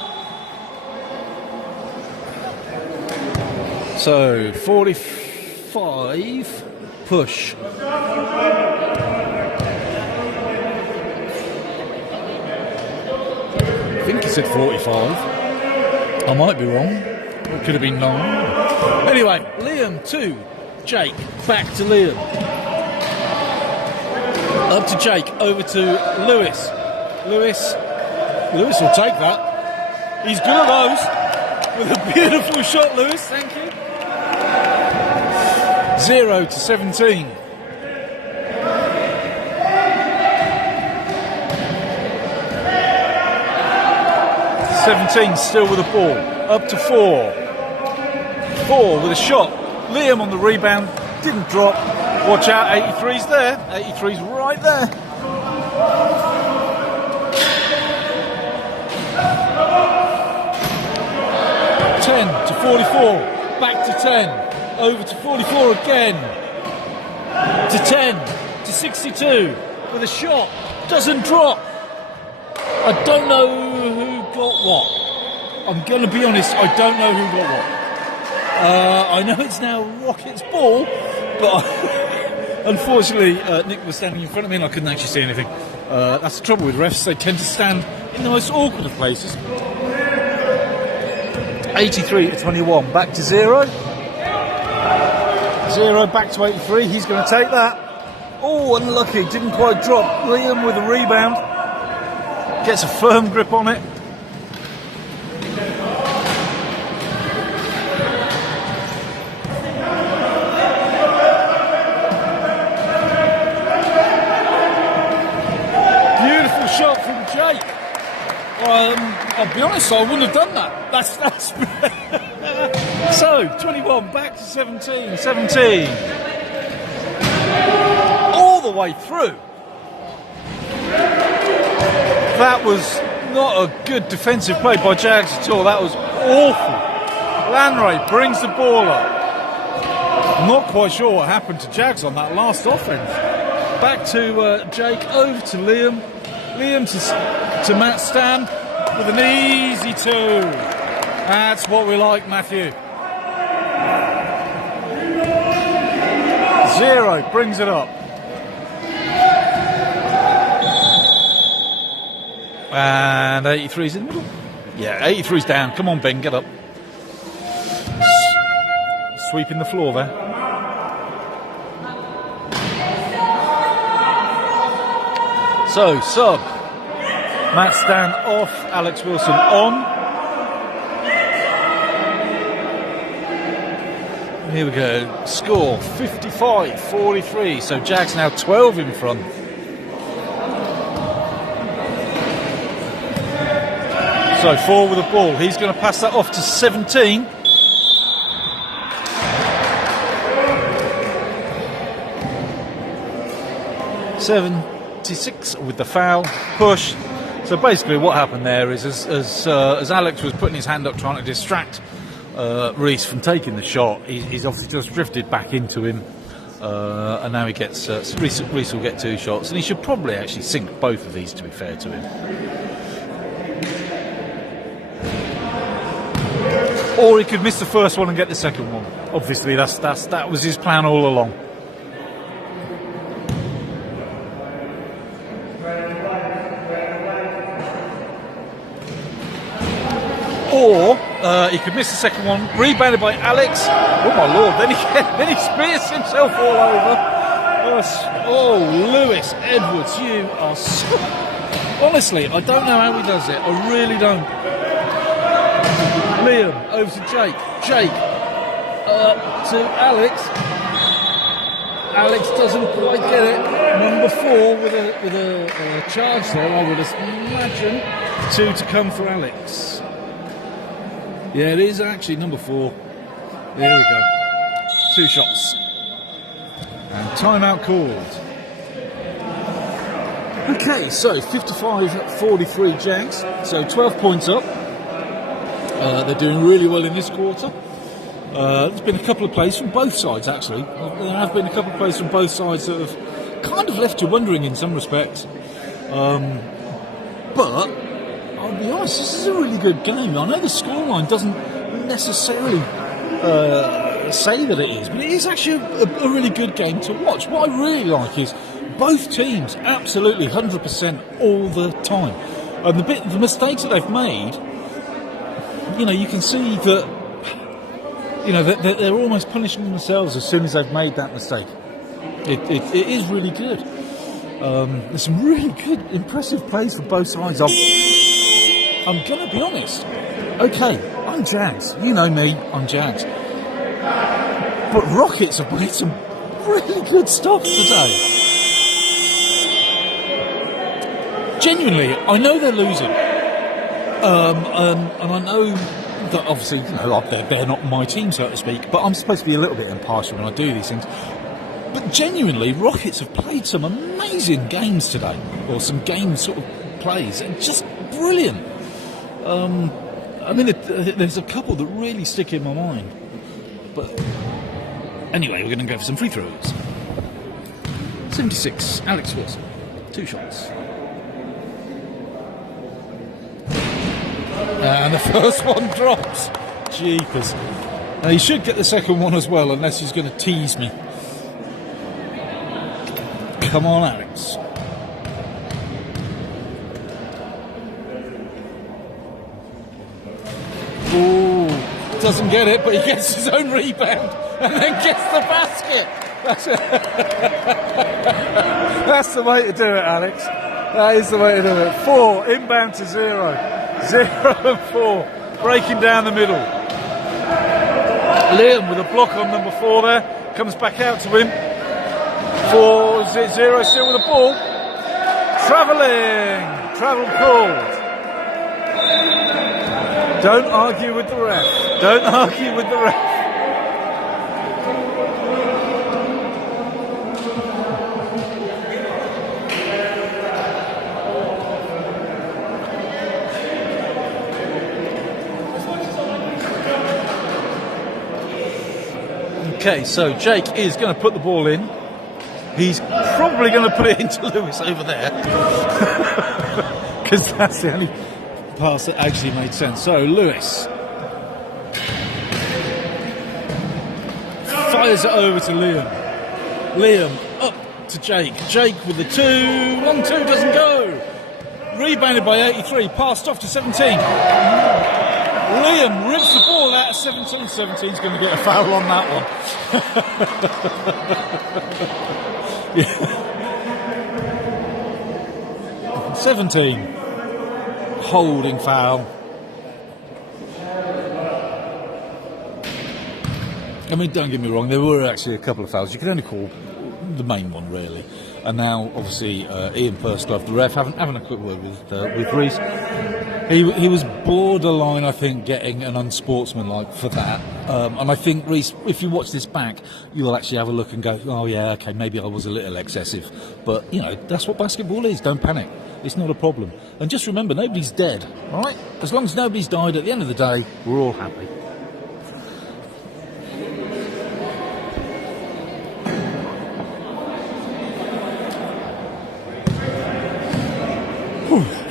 So 45 push. I think he said 45. I might be wrong. It could have been 9. Anyway, Liam to Jake. Back to Liam. Up to Jake. Over to Lewis. Lewis will take that. He's good at those. With a beautiful shot, Lewis. Thank you. 0 to 17. Still with the ball. Up to 4. 4 with a shot. Liam on the rebound. Didn't drop. Watch out, 83's there. 83's right there. To 44, back to 10, over to 44 again, to 10, to 62, with a shot, doesn't drop. I don't know who got what. I'm going to be honest, I don't know who got what. I know it's now Rockets ball, but unfortunately Nick was standing in front of me and I couldn't actually see anything. That's the trouble with refs, they tend to stand in the most awkward of places. 83-21, back to 0. 0 back to 83, he's going to take that. Oh, unlucky, didn't quite drop. Liam with a rebound. Gets a firm grip on it. Beautiful shot from Jake. I'll be honest, I wouldn't have done that. That's So, 21 back to 17. 17. All the way through. That was not a good defensive play by Jags at all. That was awful. Lanray brings the ball up. I'm not quite sure what happened to Jags on that last offense. Back to Jake, over to Liam. Liam to Matt Stan with an easy 2. That's what we like, Matthew. 0 brings it up. And 83's in the middle. Yeah, 83's down. Come on, Ben, get up. Sweeping the floor there. So, sub. Matt Stan off, Alex Wilson on. Here we go. Score 55-43. So Jags now 12 in front. So 4 with the ball. He's going to pass that off to 17. .76 with the foul push. So basically, what happened there is, as Alex was putting his hand up trying to distract Reese from taking the shot, he's obviously just drifted back into him, and now he gets Reese will get 2 shots, and he should probably actually sink both of these, to be fair to him. Or he could miss the first one and get the second one. Obviously, that was his plan all along. Or he could miss the second one, rebounded by Alex. Oh my lord! Then he spears himself all over. Oh, Lewis Edwards, you are so... Honestly, I don't know how he does it. I really don't. Liam over to Jake. Jake to Alex. Alex doesn't quite get it. Number 4 with a charge there. I would imagine 2 to come for Alex. Yeah, it is actually number 4. There we go. 2 shots. And timeout called. Okay, so 55-43 Jags. So 12 points up. They're doing really well in this quarter. There's been a couple of plays from both sides, actually. There have been a couple of plays from both sides that have kind of left you wondering in some respects. But I'll be honest, this is a really good game. I know the scoreline doesn't necessarily say that it is, but it is actually a really good game to watch. What I really like is both teams absolutely 100% all the time. And the mistakes that they've made, you can see that, that they're almost punishing themselves as soon as they've made that mistake. It is really good. There's some really good, impressive plays for both sides. I'm going to be honest. Okay, I'm Jags. You know me, I'm Jags. But Rockets have played some really good stuff today. Genuinely, I know they're losing. And I know that obviously they're not my team, so to speak, but I'm supposed to be a little bit impartial when I do these things. But genuinely, Rockets have played some amazing games today, or some game sort of plays, and just brilliant. There's a couple that really stick in my mind. But anyway, we're going to go for some free throws. 76, Alex Wilson, 2 shots. And the first one drops. Jeepers. Now, he should get the second one as well, unless he's going to tease me. Come on, Alex. Ooh, doesn't get it, but he gets his own rebound and then gets the basket. That's the way to do it, Alex. That is the way to do it. 4, inbound to 0. 0 and 4, breaking down the middle. Liam with a block on number 4 there, comes back out to him. 4-0, still with the ball. Travel called. Don't argue with the ref. Don't argue with the ref. Okay, so Jake is going to put the ball in. He's probably going to put it into Lewis over there. Because that's the only pass that actually made sense. So Lewis fires it over to Liam. Liam up to Jake. Jake with the 2. 1-2 doesn't go. Rebounded by 83. Passed off to 17. Liam rips the ball out of 17. 17's going to get a foul on that one. 17. Holding foul. I mean, don't get me wrong, there were actually a couple of fouls. You could only call the main one, really. And now, obviously, Ian Pursglove, the ref, having a quick word with Reece. He was borderline, I think, getting an unsportsmanlike for that. And I think, Reece, if you watch this back, you'll actually have a look and go, oh, yeah, okay, maybe I was a little excessive. But, you know, that's what basketball is. Don't panic. It's not a problem. And just remember, nobody's dead, all right? As long as nobody's died, at the end of the day, we're all happy.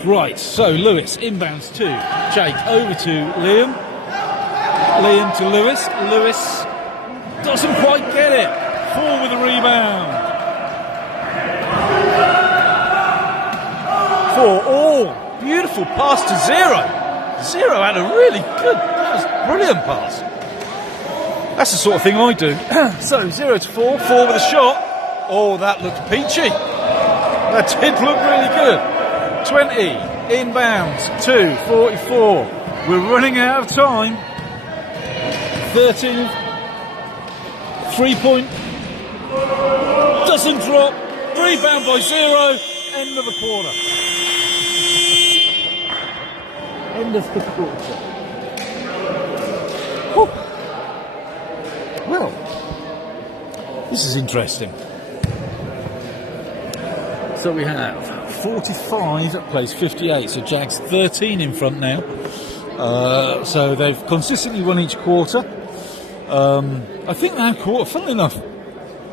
Right, so Lewis inbounds to Jake, over to Liam. Liam to Lewis. Lewis doesn't quite get it. 4 with a rebound. 4. Oh, beautiful pass to 0. 0 had a really good, that was a brilliant pass. That's the sort of thing I do. So 0 to 4, 4 with a shot. Oh, that looked peachy. That did look really good. 20, inbounds, 2:44. We're running out of time. 13, 3-point, doesn't drop, rebound by 0, end of the quarter. End of the quarter. Whew. Well, this is interesting. So we have 45 plays 58, so Jags 13 in front now. So they've consistently won each quarter. I think that quarter, funnily enough,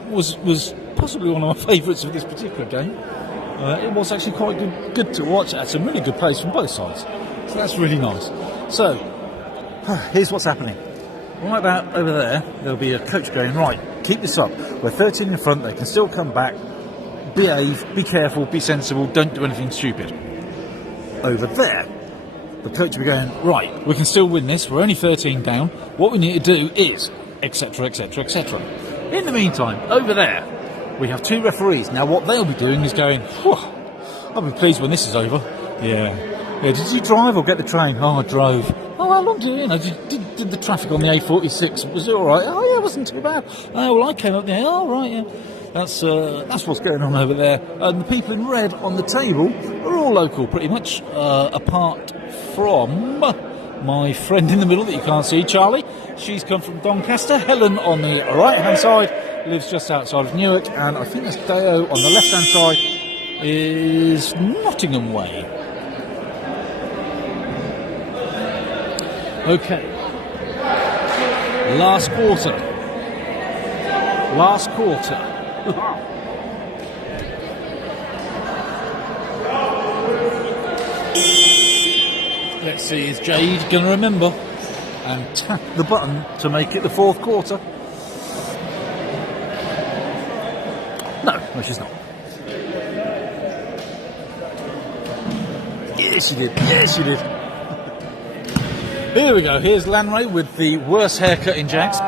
was possibly one of my favourites of this particular game. It was actually quite good to watch. It had some really good plays from both sides, so that's really nice. So here's what's happening. Right about over there, there'll be a coach going, right, keep this up. We're 13 in front, they can still come back. Behave, be careful, be sensible, don't do anything stupid. Over there, the coach will be going, right, we can still win this, we're only 13 down, what we need to do is, etc, etc, etc. In the meantime, over there, we have 2 referees. Now what they'll be doing is going, I'll be pleased when this is over. Yeah, did you drive or get the train? Oh, I drove. Oh, how long did did the traffic on the A46, was it alright? Oh yeah, it wasn't too bad. Oh, well I came up there, oh right, yeah. That's what's going on over there. And the people in red on the table are all local, pretty much, apart from my friend in the middle that you can't see, Charlie. She's come from Doncaster. Helen on the right-hand side lives just outside of Newark, and I think that's Deo on the left-hand side is Nottingham way. Okay. Last quarter. Let's see, is Jade going to remember? and tap the button to make it the fourth quarter. No, she's not. Yes, she did. Yes, she did. Here we go. Here's Lanray with the worst haircut in Jags.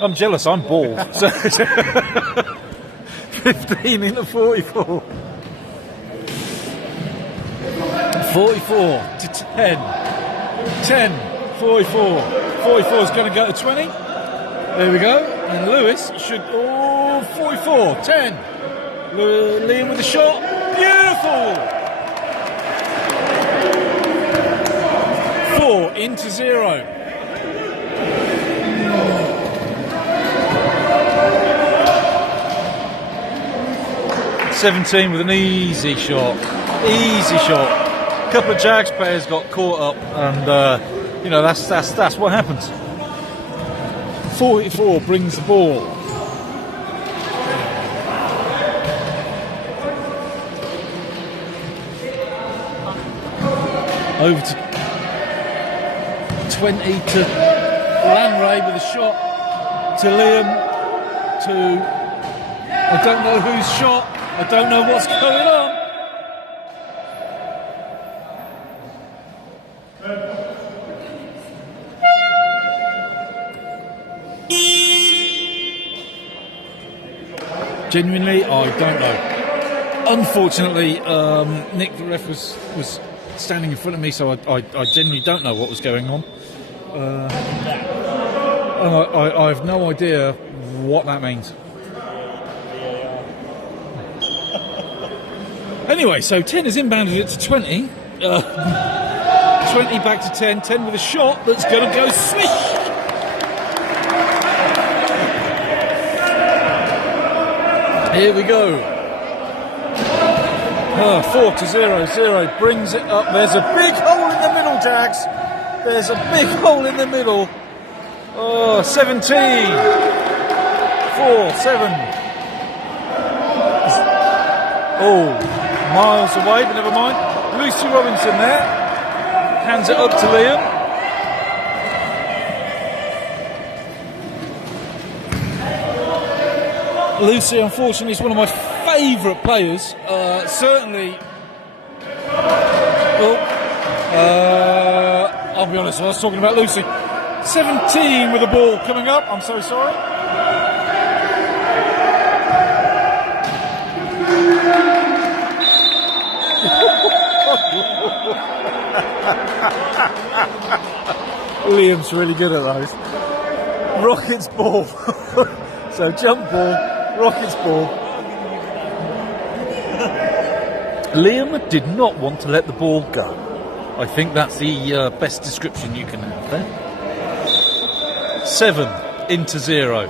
I'm jealous. I'm bald. So 15 into 44. 44 to 10. 10. 44. 44 is going to go to 20. There we go. And Lewis should. Oh, 44. 10. Liam with the shot. Beautiful. 4 into 0. "17 with an easy shot. Easy shot. A couple of Jags players got caught up, and that's what happens. 44 brings the ball. Over to 20 to Lanray with a shot to Liam to I don't know whose shot. I don't know what's going on. Genuinely, I don't know. Unfortunately, Nick, the ref, was standing in front of me, so I genuinely don't know what was going on. And I have no idea what that means. Anyway, so 10 has inbounded it to 20. 20 back to 10. 10 with a shot that's going to go swish. Here we go. 4 to 0. 0 brings it up. There's a big hole in the middle, Jags. There's a big hole in the middle. 17. 4, 7. Oh, miles away, but never mind. Lucy Robinson there. Hands it up to Liam. Lucy, unfortunately, is one of my favourite players. Certainly. I'll be honest, I was talking about Lucy. 17 with the ball coming up. I'm so sorry. Liam's really good at those. Rockets ball. So jump ball, Rockets ball. Liam did not want to let the ball go. I think that's the best description you can have there. 7 into 0.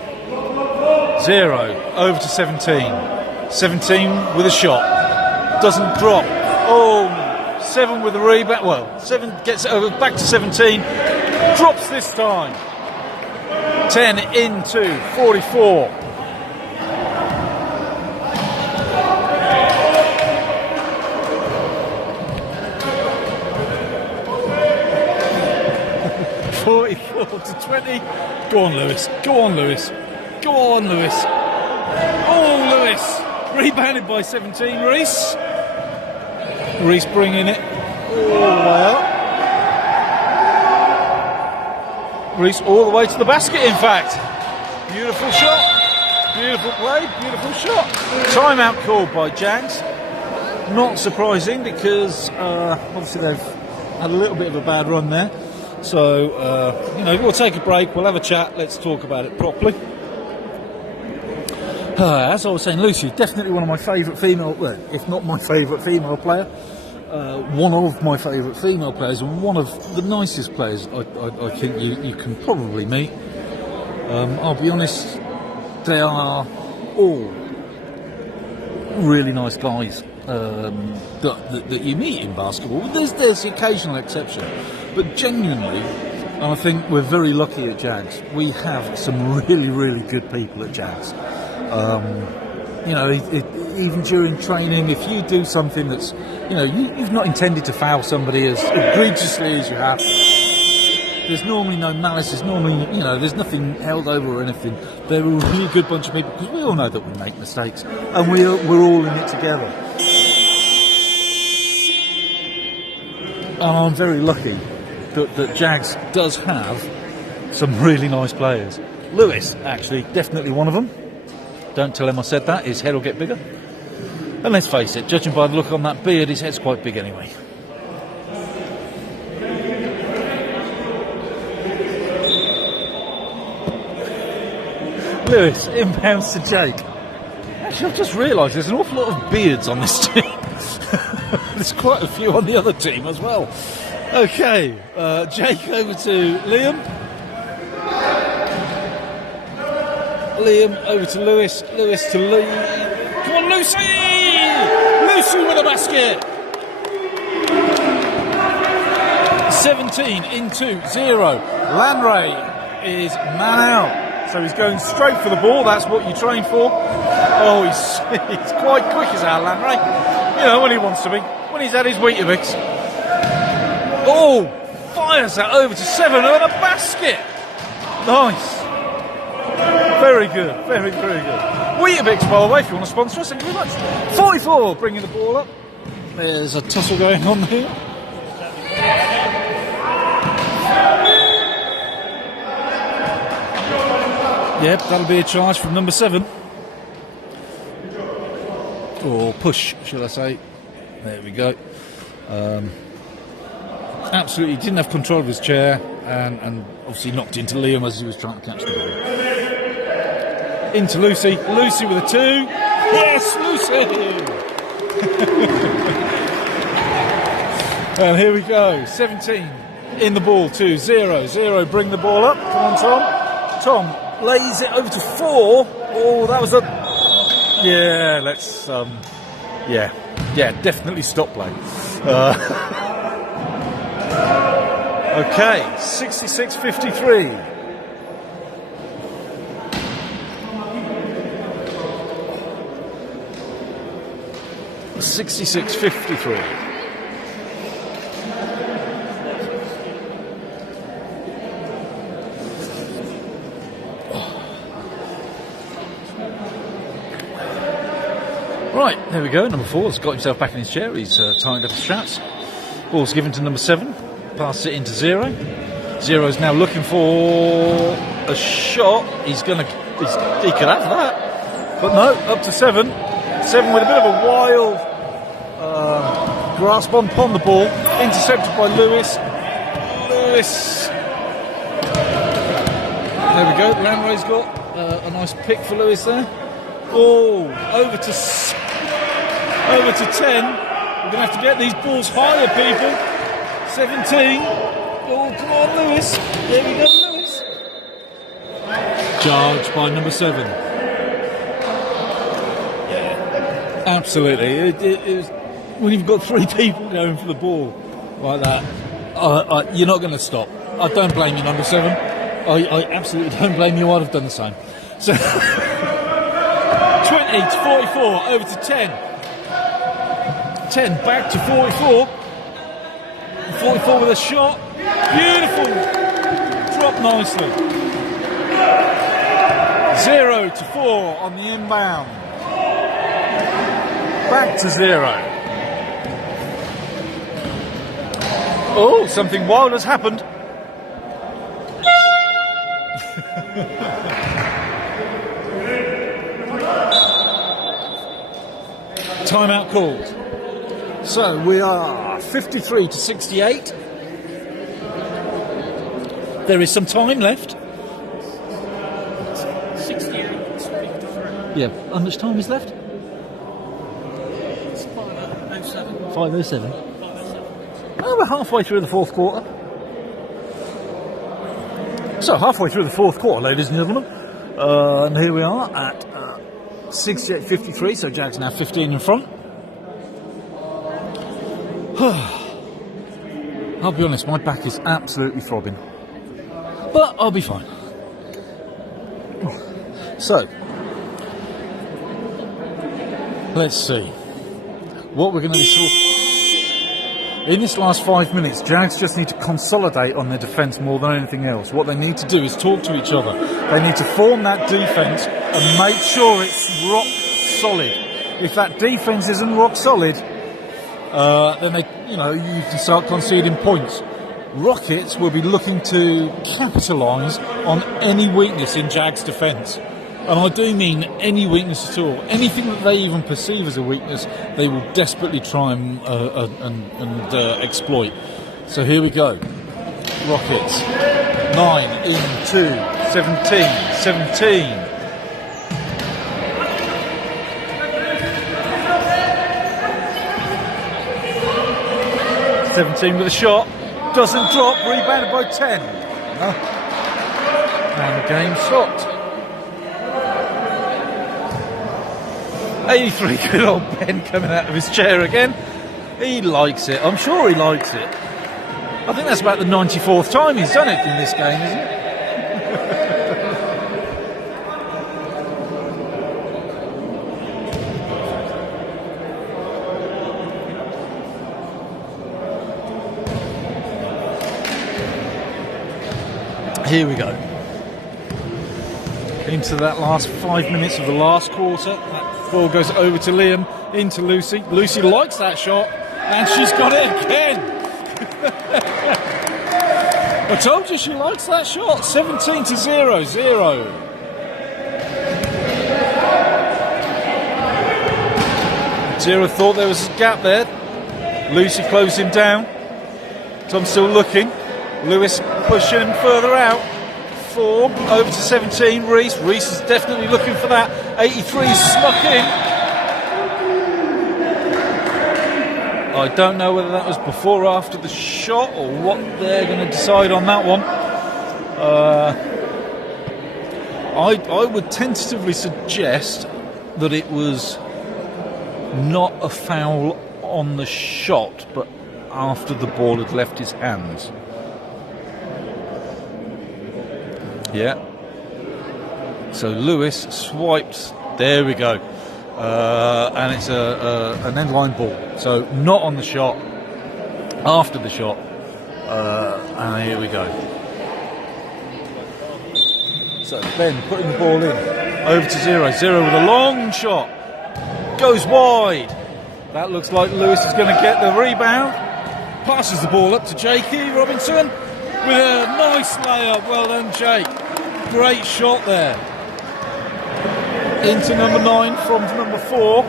0 over to 17. 17 with a shot. Doesn't drop. Oh, 7 with a rebound. Well, 7 gets it over back to 17. Drops this time. 10 into 44. To 20. Go on, Lewis. Go on, Lewis. Go on, Lewis. Oh, Lewis. Rebounded by 17. Reese. Reese bringing it all the way up. Reese all the way to the basket, in fact. Beautiful shot. Beautiful play. Beautiful shot. Timeout called by Jags. Not surprising because obviously they've had a little bit of a bad run there. So, we'll take a break, we'll have a chat, let's talk about it properly. As I was saying, Lucy, definitely one of my favourite female, well, if not my favourite female player, one of my favourite female players, and one of the nicest players I think you can probably meet. I'll be honest, they are all really nice guys that you meet in basketball. There's the occasional exception. But genuinely, and I think we're very lucky at Jags, we have some really, really good people at Jags. You know, even during training, if you do something that's, you know, you've not intended to foul somebody as egregiously as you have, there's normally no malice. There's normally, you know, there's nothing held over or anything. They're a really good bunch of people because we all know that we make mistakes and we're all in it together. And I'm very lucky that Jags does have some really nice players. Lewis, actually, definitely one of them. Don't tell him I said that, his head will get bigger. And let's face it, judging by the look on that beard, his head's quite big anyway. Lewis, inbounds to Jake. Actually, I've just realised there's an awful lot of beards on this team. There's quite a few on the other team as well. Okay, Jake over to Liam. Liam over to Lewis. Lewis to Lee. Come on, Lucy! Lucy with a basket! 17 into 0. Lanray is man out. So he's going straight for the ball. That's what you train for. Oh, he's quite quick as our Lanray. You know, when he wants to be. When he's had his Weetabix. Oh, fires that over to 7 and a basket. Nice. Very good. Very, very good. Weetabix, by the way, if you want to sponsor us, thank you very much. 44, bringing the ball up. There's a tussle going on here. Yep, that'll be a charge from number 7. Or push, shall I say. There we go. Absolutely didn't have control of his chair and obviously knocked into Liam as he was trying to catch the ball. Into Lucy. Lucy with a 2. Yes, Lucy! And here we go. 17 in the ball. 2, 0, 0. Bring the ball up. Come on, Tom. Tom lays it over to 4. Oh, that was a... Yeah, let's... Yeah, definitely stop play. Okay, 66-53. Right, there we go. Number 4's got himself back in his chair. He's tightened up his straps. Ball's given to number 7. Passes it into 0. 0's now looking for a shot. He could have that. But no, up to 7. 7 with a bit of a wild grasp on the ball. Intercepted by Lewis. Lewis. There we go. Lanray's got a nice pick for Lewis there. Oh, over to 10. We're going to have to get these balls higher, people. 17. Oh, come on, Lewis. There we go, Lewis. Charged by number 7. Yeah, absolutely. It was, when you've got 3 people going for the ball like that, you're not going to stop. I don't blame you, number 7. I absolutely don't blame you. I'd have done the same. So 20 to 44, over to 10. 10 back to 44. 44 with a shot. Beautiful. Drop nicely. 0 to 4 on the inbound. Back to 0. Oh, something wild has happened. Timeout called. So we are 53 to 68. There is some time left. 68. Yeah, how much time is left? It's 5:07. 5:07. Oh, we're halfway through the 4th quarter. So halfway through the 4th quarter, ladies and gentlemen. And here we are at 68-53, so Jags now 15 in front. I'll be honest, my back is absolutely throbbing. But I'll be fine. So, Let's see what we're going to be in this last 5 minutes. Jags just need to consolidate on their defence more than anything else. What they need to do is talk to each other. They need to form that defence and make sure it's rock solid. If that defence isn't rock solid, then you can start conceding points. Rockets will be looking to capitalise on any weakness in Jags' defence. And I do mean any weakness at all. Anything that they even perceive as a weakness, they will desperately try and exploit. So here we go. Rockets. 9 into 17. 17. With a shot. Doesn't drop. Rebounded by 10. And the game stopped. 83, good old Ben coming out of his chair again. He likes it. I'm sure he likes it. I think that's about the 94th time he's done it in this game, isn't it? Here we go. Into that last 5 minutes of the last quarter. That ball goes over to Liam, into Lucy. Lucy likes that shot, and she's got it again. I told you she likes that shot. 17-0. Zero thought there was a gap there. Lucy closed him down. Tom's still looking. Lewis pushing him further out. 4 over to 17. Reese is definitely looking for that. 83 snuck in. I don't know whether that was before or after the shot or what they're going to decide on that one. I would tentatively suggest that it was not a foul on the shot, but after the ball had left his hands. Yeah. So Lewis swiped. There we go. And it's an end line ball. So not on the shot. After the shot. And here we go. So Ben putting the ball in. Over to 0. 0 with a long shot. Goes wide. That looks like Lewis is going to get the rebound. Passes the ball up to Jakey Robinson with a nice layup. Well done, Jake. Great shot there. Into number 9 from number 4.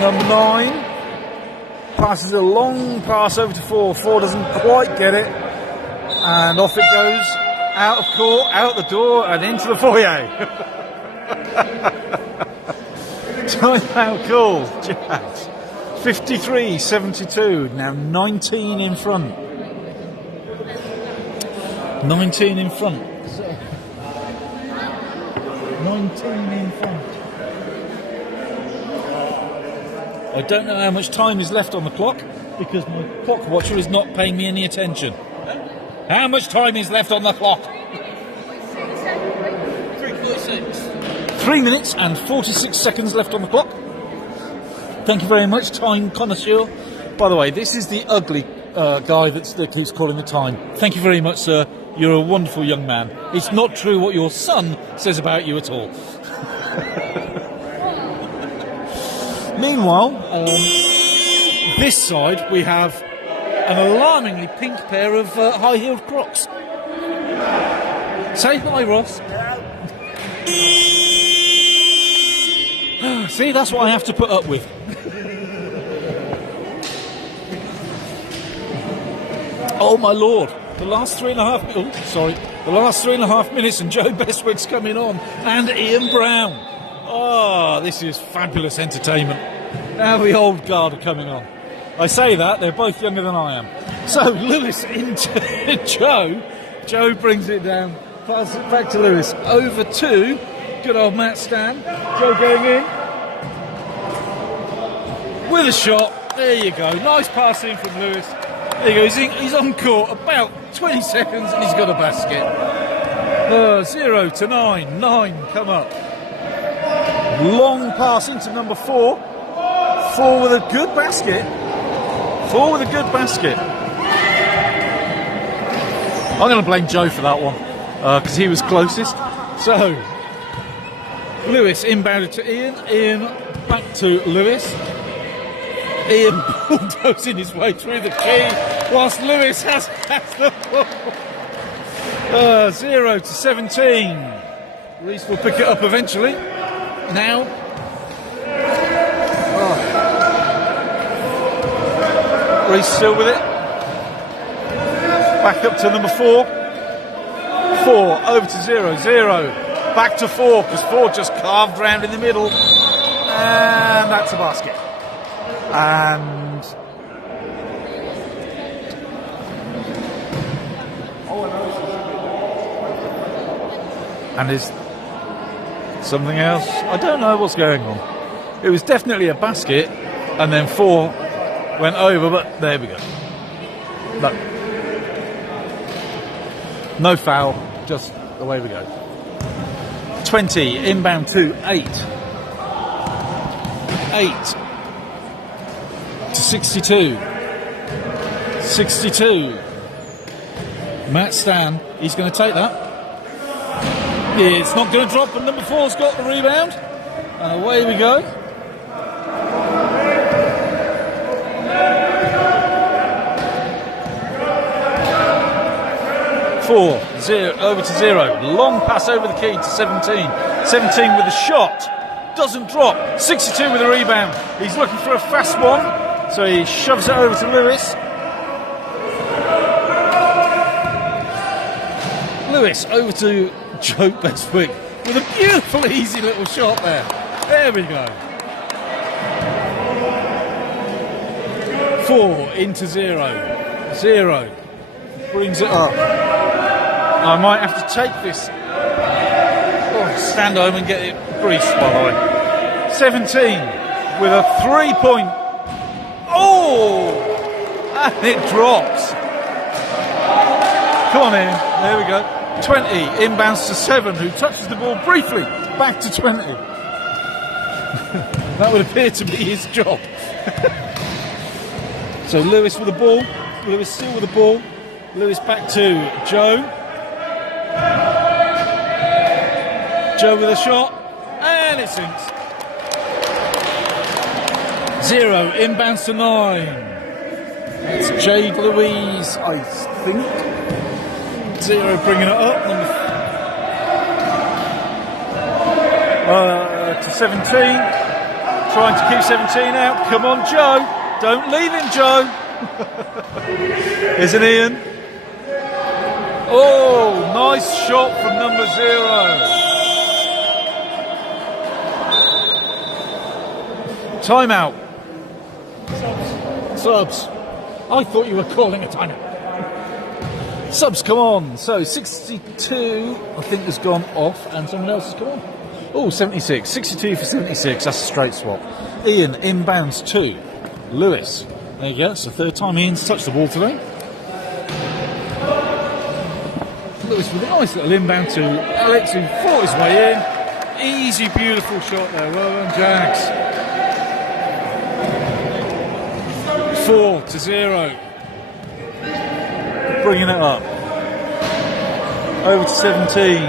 Number 9 passes a long pass over to 4. 4 doesn't quite get it. And off it goes. Out of court, out the door, and into the foyer. Timeout call, Jags. 53-72. Now 19 in front. 19 in front. 19 in front. I don't know how much time is left on the clock because my clock watcher is not paying me any attention. How much time is left on the clock? 3 minutes and 46 seconds left on the clock. Thank you very much, time connoisseur. By the way, this is the ugly guy that keeps calling the time. Thank you very much, sir. You're a wonderful young man. It's not true what your son says about you at all. Meanwhile, this side we have an alarmingly pink pair of high-heeled Crocs. Say hi, Ross. See, that's what I have to put up with. Oh my lord! The last 3.5 minutes, and Joe Bestwood's coming on, and Ian Brown. Oh, this is fabulous entertainment. Now the old guard are coming on. I say that, they're both younger than I am. So Lewis into Joe. Joe brings it down, passes it back to Lewis. Over to good old Matt Stan. Joe going in. With a shot. There you go. Nice pass in from Lewis. There he goes. He's on court about 20 seconds and he's got a basket. 0-9. 9 come up. Long pass into number 4. 4 with a good basket. 4 with a good basket. I'm going to blame Joe for that one because he was closest. So, Lewis inbounded to Ian. Ian back to Lewis. Ian bulldozing his way through the key whilst Lewis has the ball. 0-17. Reese will pick it up eventually. Now. Reese still with it. Back up to number 4. 4 over to 0. 0 back to 4 because 4 just carved round in the middle. And that's a basket. And is something else? I don't know what's going on. It was definitely a basket, and then 4 went over, but there we go. No foul, just away we go. 20, inbound to 8. 8 to 62. 62. Matt Stan, he's going to take that. It's not going to drop, and number 4's got the rebound. And away we go. 4, 0, over to 0. Long pass over the key to 17. 17 with a shot. Doesn't drop. 62 with a rebound. He's looking for a fast one. So he shoves it over to Lewis. Lewis over to Joe Beswick with a beautiful, easy little shot there. There we go. 4 into 0. 0 brings it up. I might have to take this. Stand home and get it greased, by the way. 17 with a 3-point. Oh! And it drops. Come on in. There we go. 20 inbounds to 7, who touches the ball briefly. Back to 20. That would appear to be his job. So Lewis with the ball. Lewis still with the ball. Lewis back to Joe. Joe with a shot. And it sinks. 0 inbounds to 9. It's Jade Louise, I think. 0 bringing it up. To 17. Trying to keep 17 out. Come on, Joe. Don't leave him, Joe. Here's an Ian. Oh, nice shot from number 0. Timeout. Subs. I thought you were calling a timeout. Subs, come on. So 62, I think, has gone off, and someone else has come on. Oh, 76. 62 for 76. That's a straight swap. Ian inbounds to Lewis. There you go. It's the third time Ian's touched the ball today. Lewis with a nice little inbound to Alex, who fought his way in. Easy, beautiful shot there. Well done, Jags. 4 to 0. Bringing it up. Over to 17.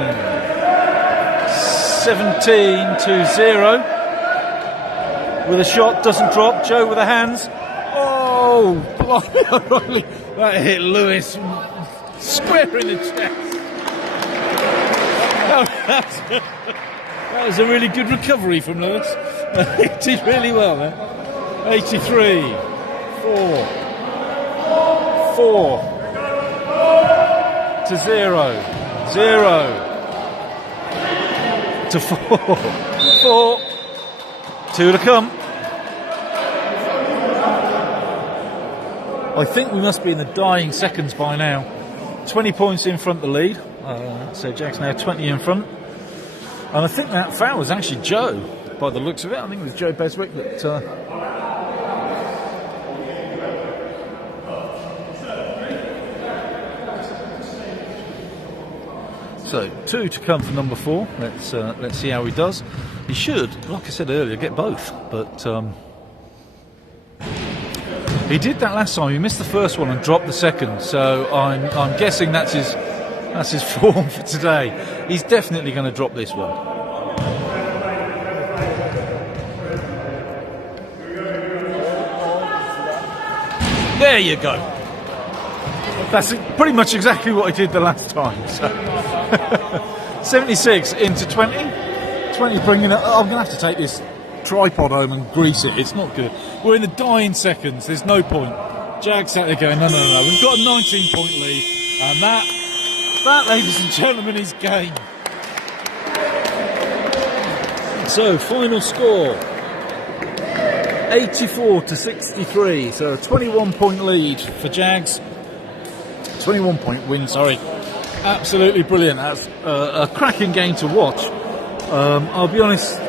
17 to 0. With a shot, doesn't drop. Joe with the hands. Oh, blimey. That hit Lewis square in the chest. That was a really good recovery from Lewis. He did really well there. 83. 4 to 0. 0 to 4. 4. 2 to come. I think we must be in the dying seconds by now. 20 points in front of the lead. So Jack's now 20 in front. And I think that foul was actually Joe, by the looks of it. I think it was Joe Beswick that... So 2 to come for number 4. Let's see how he does. He should, like I said earlier, get both, but he did that last time. He missed the first one and dropped the second. So I'm guessing that's his form for today. He's definitely going to drop this one. There you go. That's pretty much exactly what I did the last time. So 76 into 20. 20 bringing it. I'm going to have to take this tripod home and grease it. It's not good. We're in the dying seconds. There's no point. Jags sat there going, no. We've got a 19-point lead. And that, ladies and gentlemen, is game. So, final score. 84 to 63. So, a 21-point lead for Jags. 21-point win, sorry. Absolutely brilliant. That's a cracking game to watch. I'll be honest,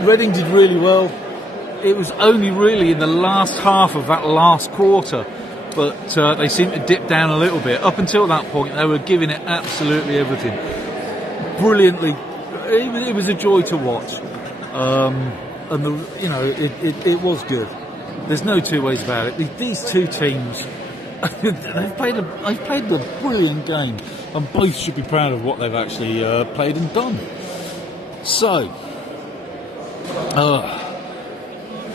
Reading did really well. It was only really in the last half of that last quarter, but they seemed to dip down a little bit. Up until that point, they were giving it absolutely everything. Brilliantly. It was a joy to watch. And it was good. There's no two ways about it. These two teams, they've played a brilliant game, and both should be proud of what they've actually played and done. So,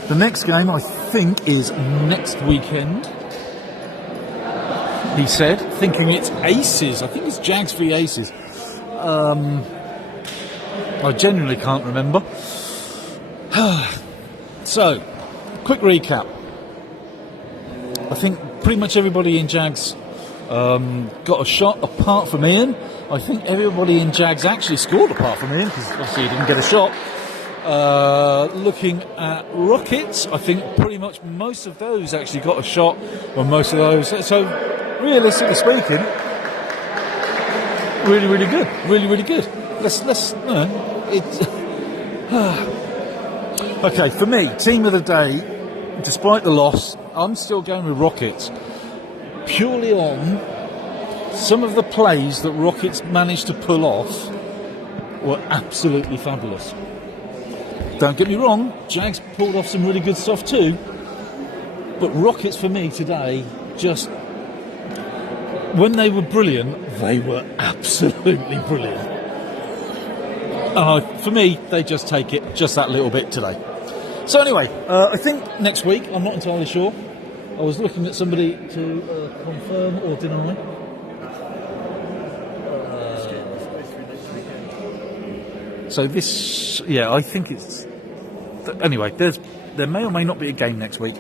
the next game I think is next weekend. He said, thinking it's Aces. I think it's Jags v Aces. I genuinely can't remember. So, quick recap. I think pretty much everybody in Jags got a shot apart from Ian. I think everybody in Jags actually scored apart from Ian, because obviously he didn't get a shot. Looking at Rockets, I think pretty much most of those actually got a shot, or most of those. So, realistically speaking, really, really good. Really, really good. Okay, for me, team of the day, despite the loss, I'm still going with Rockets. Purely on some of the plays that Rockets managed to pull off were absolutely fabulous. Don't get me wrong, Jags pulled off some really good stuff too, but Rockets for me today, just when they were brilliant, they were absolutely brilliant. For me, they just take it just that little bit today. So anyway, I think next week, I'm not entirely sure. I was looking at somebody to confirm or deny. So this, I think it's... Anyway, there may or may not be a game next week.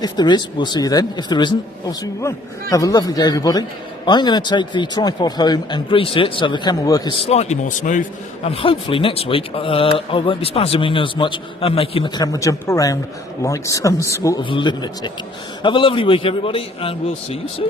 If there is, we'll see you then. If there isn't, obviously we won't. Have a lovely day, everybody. I'm going to take the tripod home and grease it so the camera work is slightly more smooth, and hopefully next week I won't be spasming as much and making the camera jump around like some sort of lunatic. Have a lovely week, everybody, and we'll see you soon.